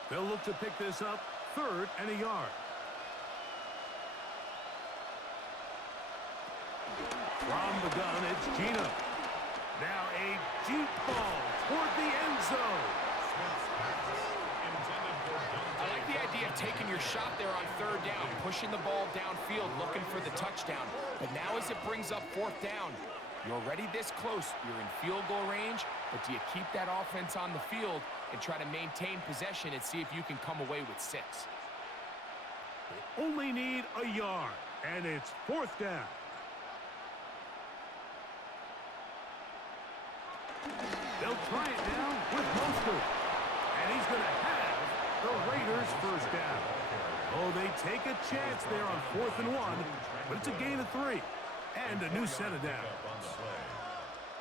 They'll look to pick this up, 3rd and a yard. From the gun, it's Gino. Now a deep ball toward the end zone. I like the idea of taking your shot there on 3rd down, pushing the ball downfield, looking for the touchdown. But now as it brings up 4th down, you're already this close. You're in field goal range, but do you keep that offense on the field and try to maintain possession and see if you can come away with 6? They only need a yard, and it's 4th down. They'll try it now with Mostert. And he's going to have the Raiders first down. Oh, they take a chance there on 4th and 1, but it's a gain of 3 and a new set of downs.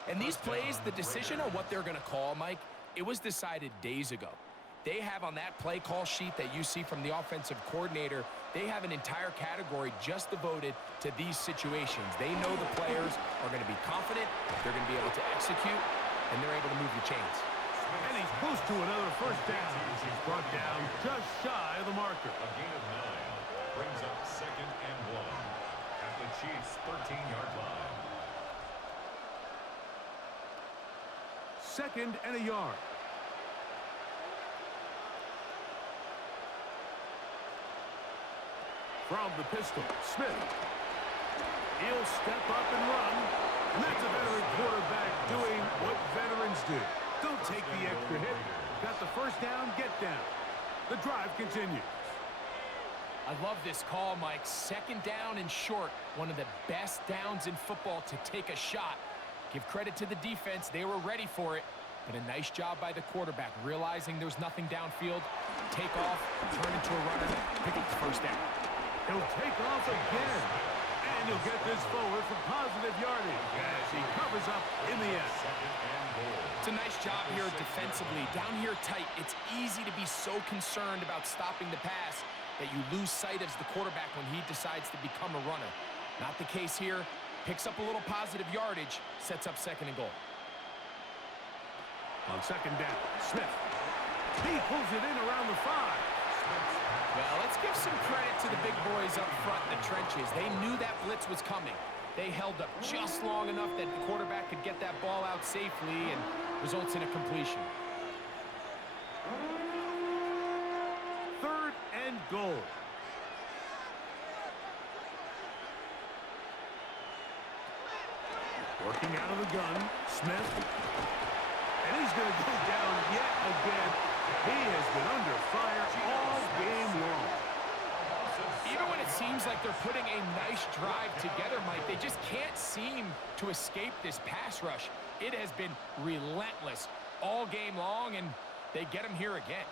And these plays, the decision on what they're going to call, Mike, it was decided days ago. They have on that play call sheet that you see from the offensive coordinator, they have an entire category just devoted to these situations. They know the players are going to be confident, they're going to be able to execute, and they're able to move the chains. And he's close to another first down. He's brought down just shy of the marker. A gain of 9 brings up second and 1 at the Chiefs' 13-yard line. Second and a yard. From the pistol, Smith. He'll step up and run. And that's a veteran quarterback doing what veterans do. Don't take the extra hit. Got the first down, get down. The drive continues. I love this call, Mike. 2nd down and short. One of the best downs in football to take a shot. Give credit to the defense. They were ready for it. But a nice job by the quarterback, realizing there's nothing downfield. Take off, turn into a runner, pick up the first down. He'll take off again. And he'll get this forward for positive yardage as he covers up in the end. It's a nice job here defensively. Down here tight, it's easy to be so concerned about stopping the pass that you lose sight as the quarterback when he decides to become a runner. Not the case here. picks up a little positive yardage, sets up 2nd and goal. On 2nd down, Smith. He pulls it in around the 5. Well, let's give some credit to the big boys up front in the trenches. They knew that blitz was coming. They held up just long enough that the quarterback could get that ball out safely and results in a completion. 3rd and goal. Working out of the gun, Smith. And he's going to go down yet again. He has been under fire all game long. Even when it seems like they're putting a nice drive together, Mike, they just can't seem to escape this pass rush. It has been relentless all game long, and they get him here again.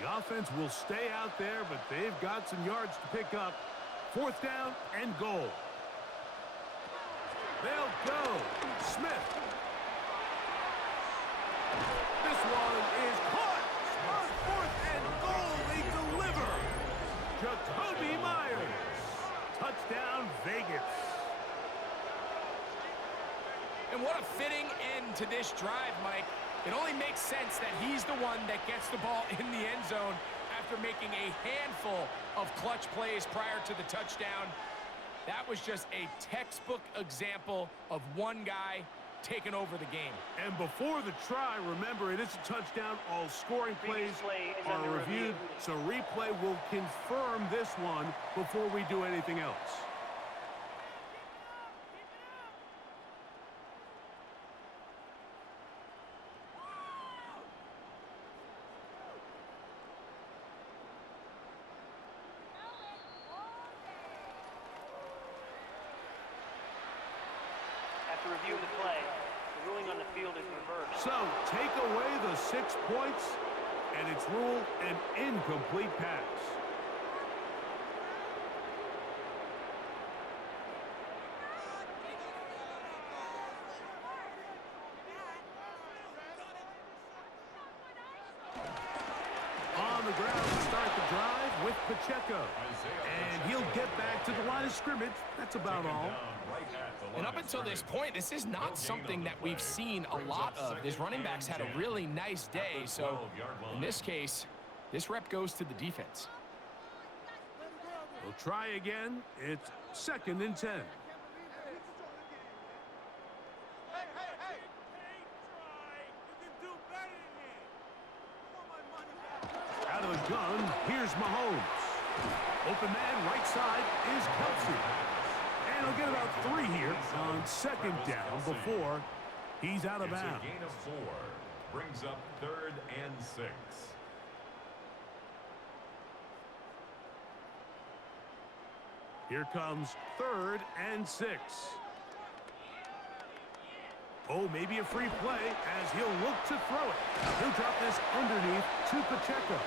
The offense will stay out there, but they've got some yards to pick up. 4th down and goal. They'll go. Smith. This one is caught. On 4th and goal, they deliver. Jacoby Myers. Touchdown, Vegas. And what a fitting end to this drive, Mike. It only makes sense that he's the one that gets the ball in the end zone after making a handful of clutch plays prior to the touchdown. That was just a textbook example of one guy taking over the game. And before the try, remember, it is a touchdown. All scoring plays are reviewed, so replay will confirm this one before we do anything else. After reviewing the play, the ruling on the field is reversed. So, take away the 6 points, and it's ruled an incomplete pass. On the ground to start the drive with Pacheco. And he'll get back to the line of scrimmage. That's about all. And up until this point, this is not something that we've seen a lot of. These running backs had a really nice day, so in this case, this rep goes to the defense. We'll try again. It's 2nd and 10. Out of the gun, here's Mahomes. Open man, right side, is Kelsey. And he'll get about 3 here on 2nd down before he's out of bounds. It's a gain of 4. Brings up 3rd and 6. Here comes 3rd and 6. Oh, maybe a free play as he'll look to throw it. He'll drop this underneath to Pacheco.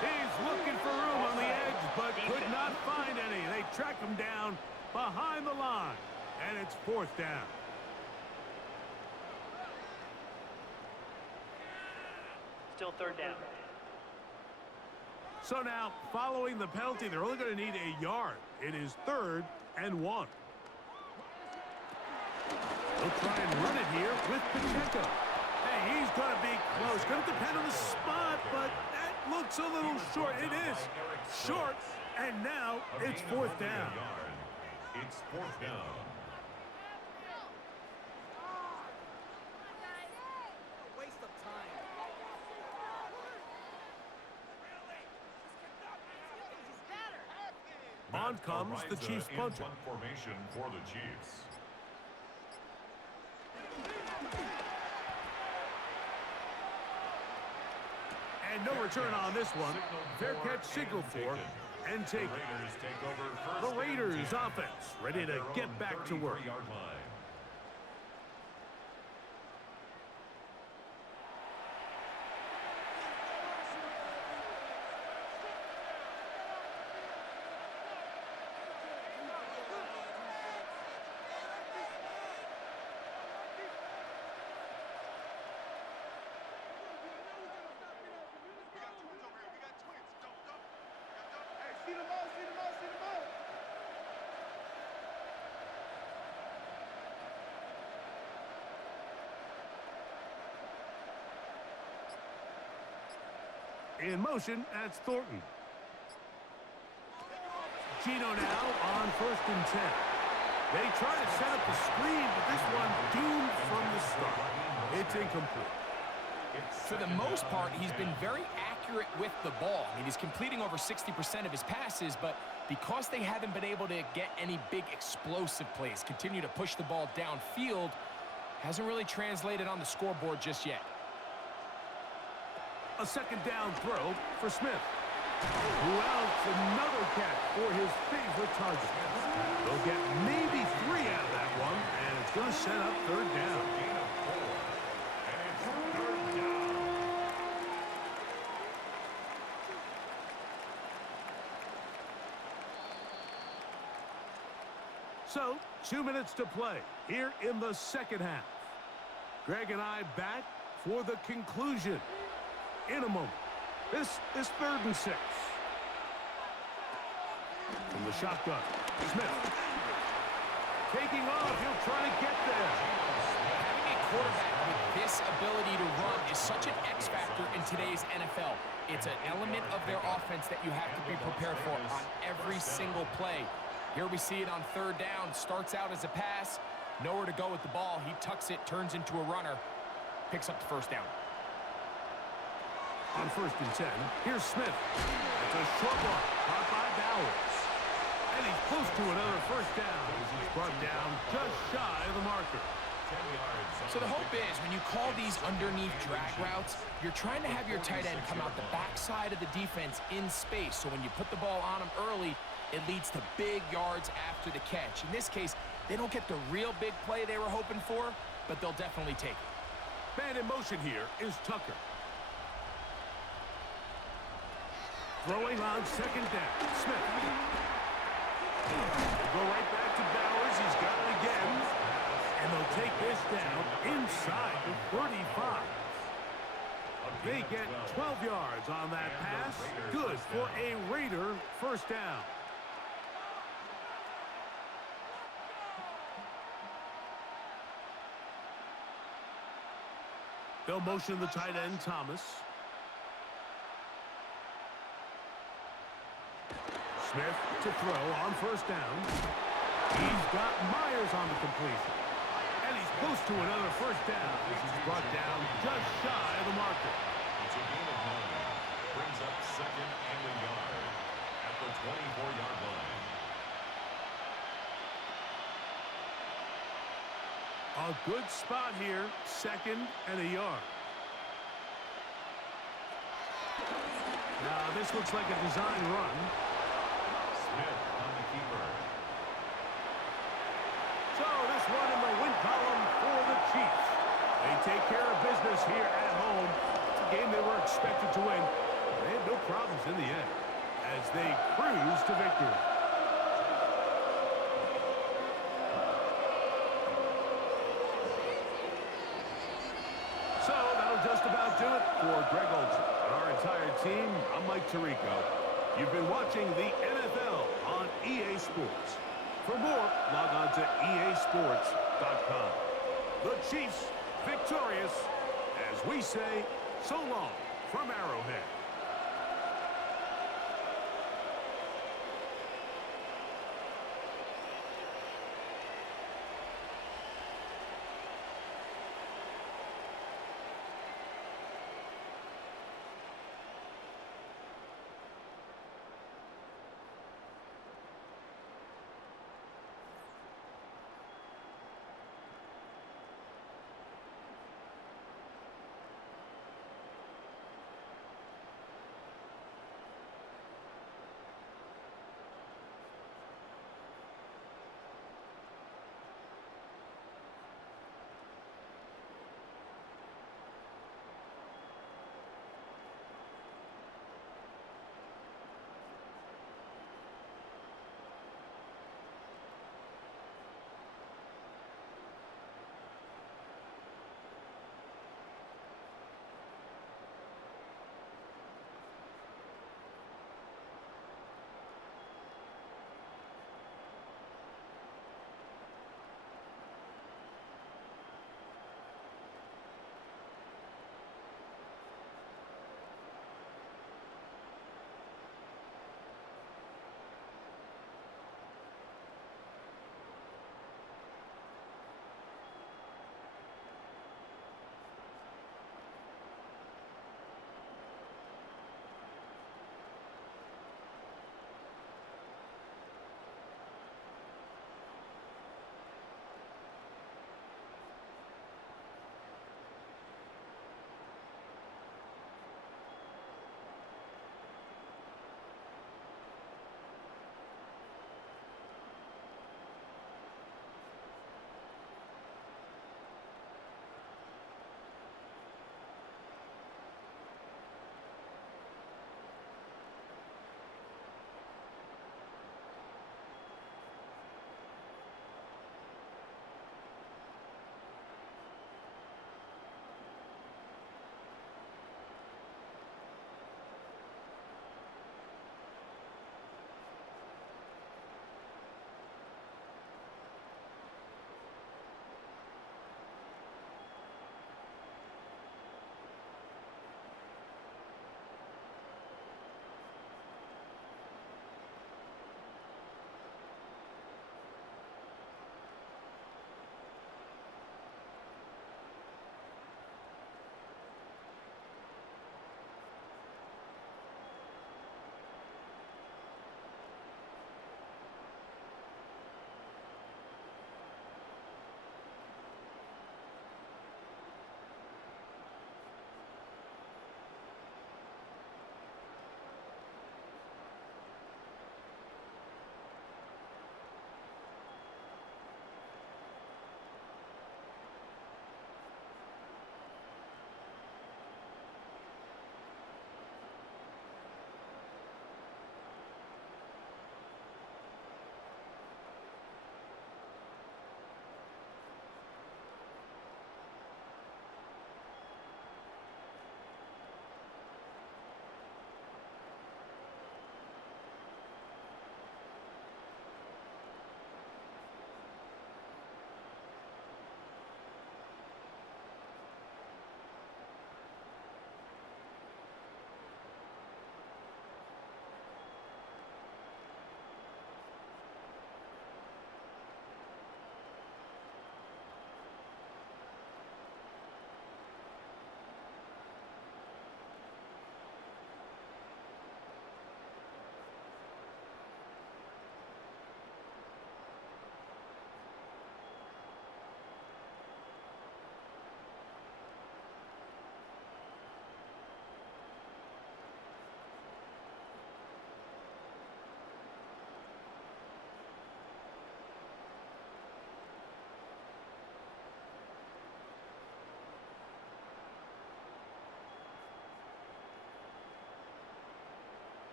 He's looking for room on the edge, but could not find any. They track him down behind the line, and it's 4th down. Still 3rd down. So now, following the penalty, they're only going to need a yard. It is 3rd and 1. They'll try and run it here with Pacheco. Hey, he's going to be close. Going to depend on the spot, but that looks a little short. It is short, and now it's 4th down. It's 4th down. On comes the Chiefs punter. Formation for the Chiefs. And no return on this one. Fair catch signaled for and taken. The Raiders offense ready to get back to work. In motion, that's Thornton. Gino now on 1st and 10. They try to set up the screen, but this one doomed from the start. It's incomplete. For the most part, he's been very accurate with the ball. I mean, he's completing over 60% of his passes, but because they haven't been able to get any big explosive plays, continue to push the ball downfield, hasn't really translated on the scoreboard just yet. A 2nd down throw for Smith. Who else? Another catch for his favorite target. They'll get maybe 3 out of that one, and it's going to set up 3rd down. So, 2 minutes to play here in the 2nd half. Greg and I back for the conclusion in a moment. This is 3rd and 6. From the shotgun, Smith. Taking off, he'll try to get there. Having a quarterback with this ability to run is such an X factor in today's NFL. It's an element of their offense that you have to be prepared for on every single play. Here we see it on 3rd down. Starts out as a pass. Nowhere to go with the ball. He tucks it, turns into a runner. Picks up the 1st down. On 1st and 10, here's Smith. It's a short one, caught by Bowers. And he's close to another 1st down as he's brought down just shy of the marker. So the hope is when you call these underneath drag routes, you're trying to have your tight end come out the backside of the defense in space. So when you put the ball on him early, it leads to big yards after the catch. In this case, they don't get the real big play they were hoping for, but they'll definitely take it. Man in motion here is Tucker. Throwing on 2nd down, Smith. Go right back to Bowers. He's got it again. And they'll take this down inside the 35. They get 12 yards on that pass. Good for a Raider 1st down. They'll motion the tight end, Thomas. Smith to throw on 1st down. He's got Myers on the completion. And he's close to another 1st down as he's brought down just shy of the marker. It's a gain of 9. Brings up 2nd and a yard at the 24-yard line. A good spot here, 2nd and a yard. Now this looks like a design run. Smith on the keeper. So this one in the win column for the Chiefs. They take care of business here at home. It's a game they were expected to win. They had no problems in the end as they cruise to victory. So that'll just about do it for Greg Olsen and our entire team. I'm Mike Tirico. You've been watching the NFL on EA Sports. For more, log on to easports.com. The Chiefs victorious as we say so long from Arrowhead.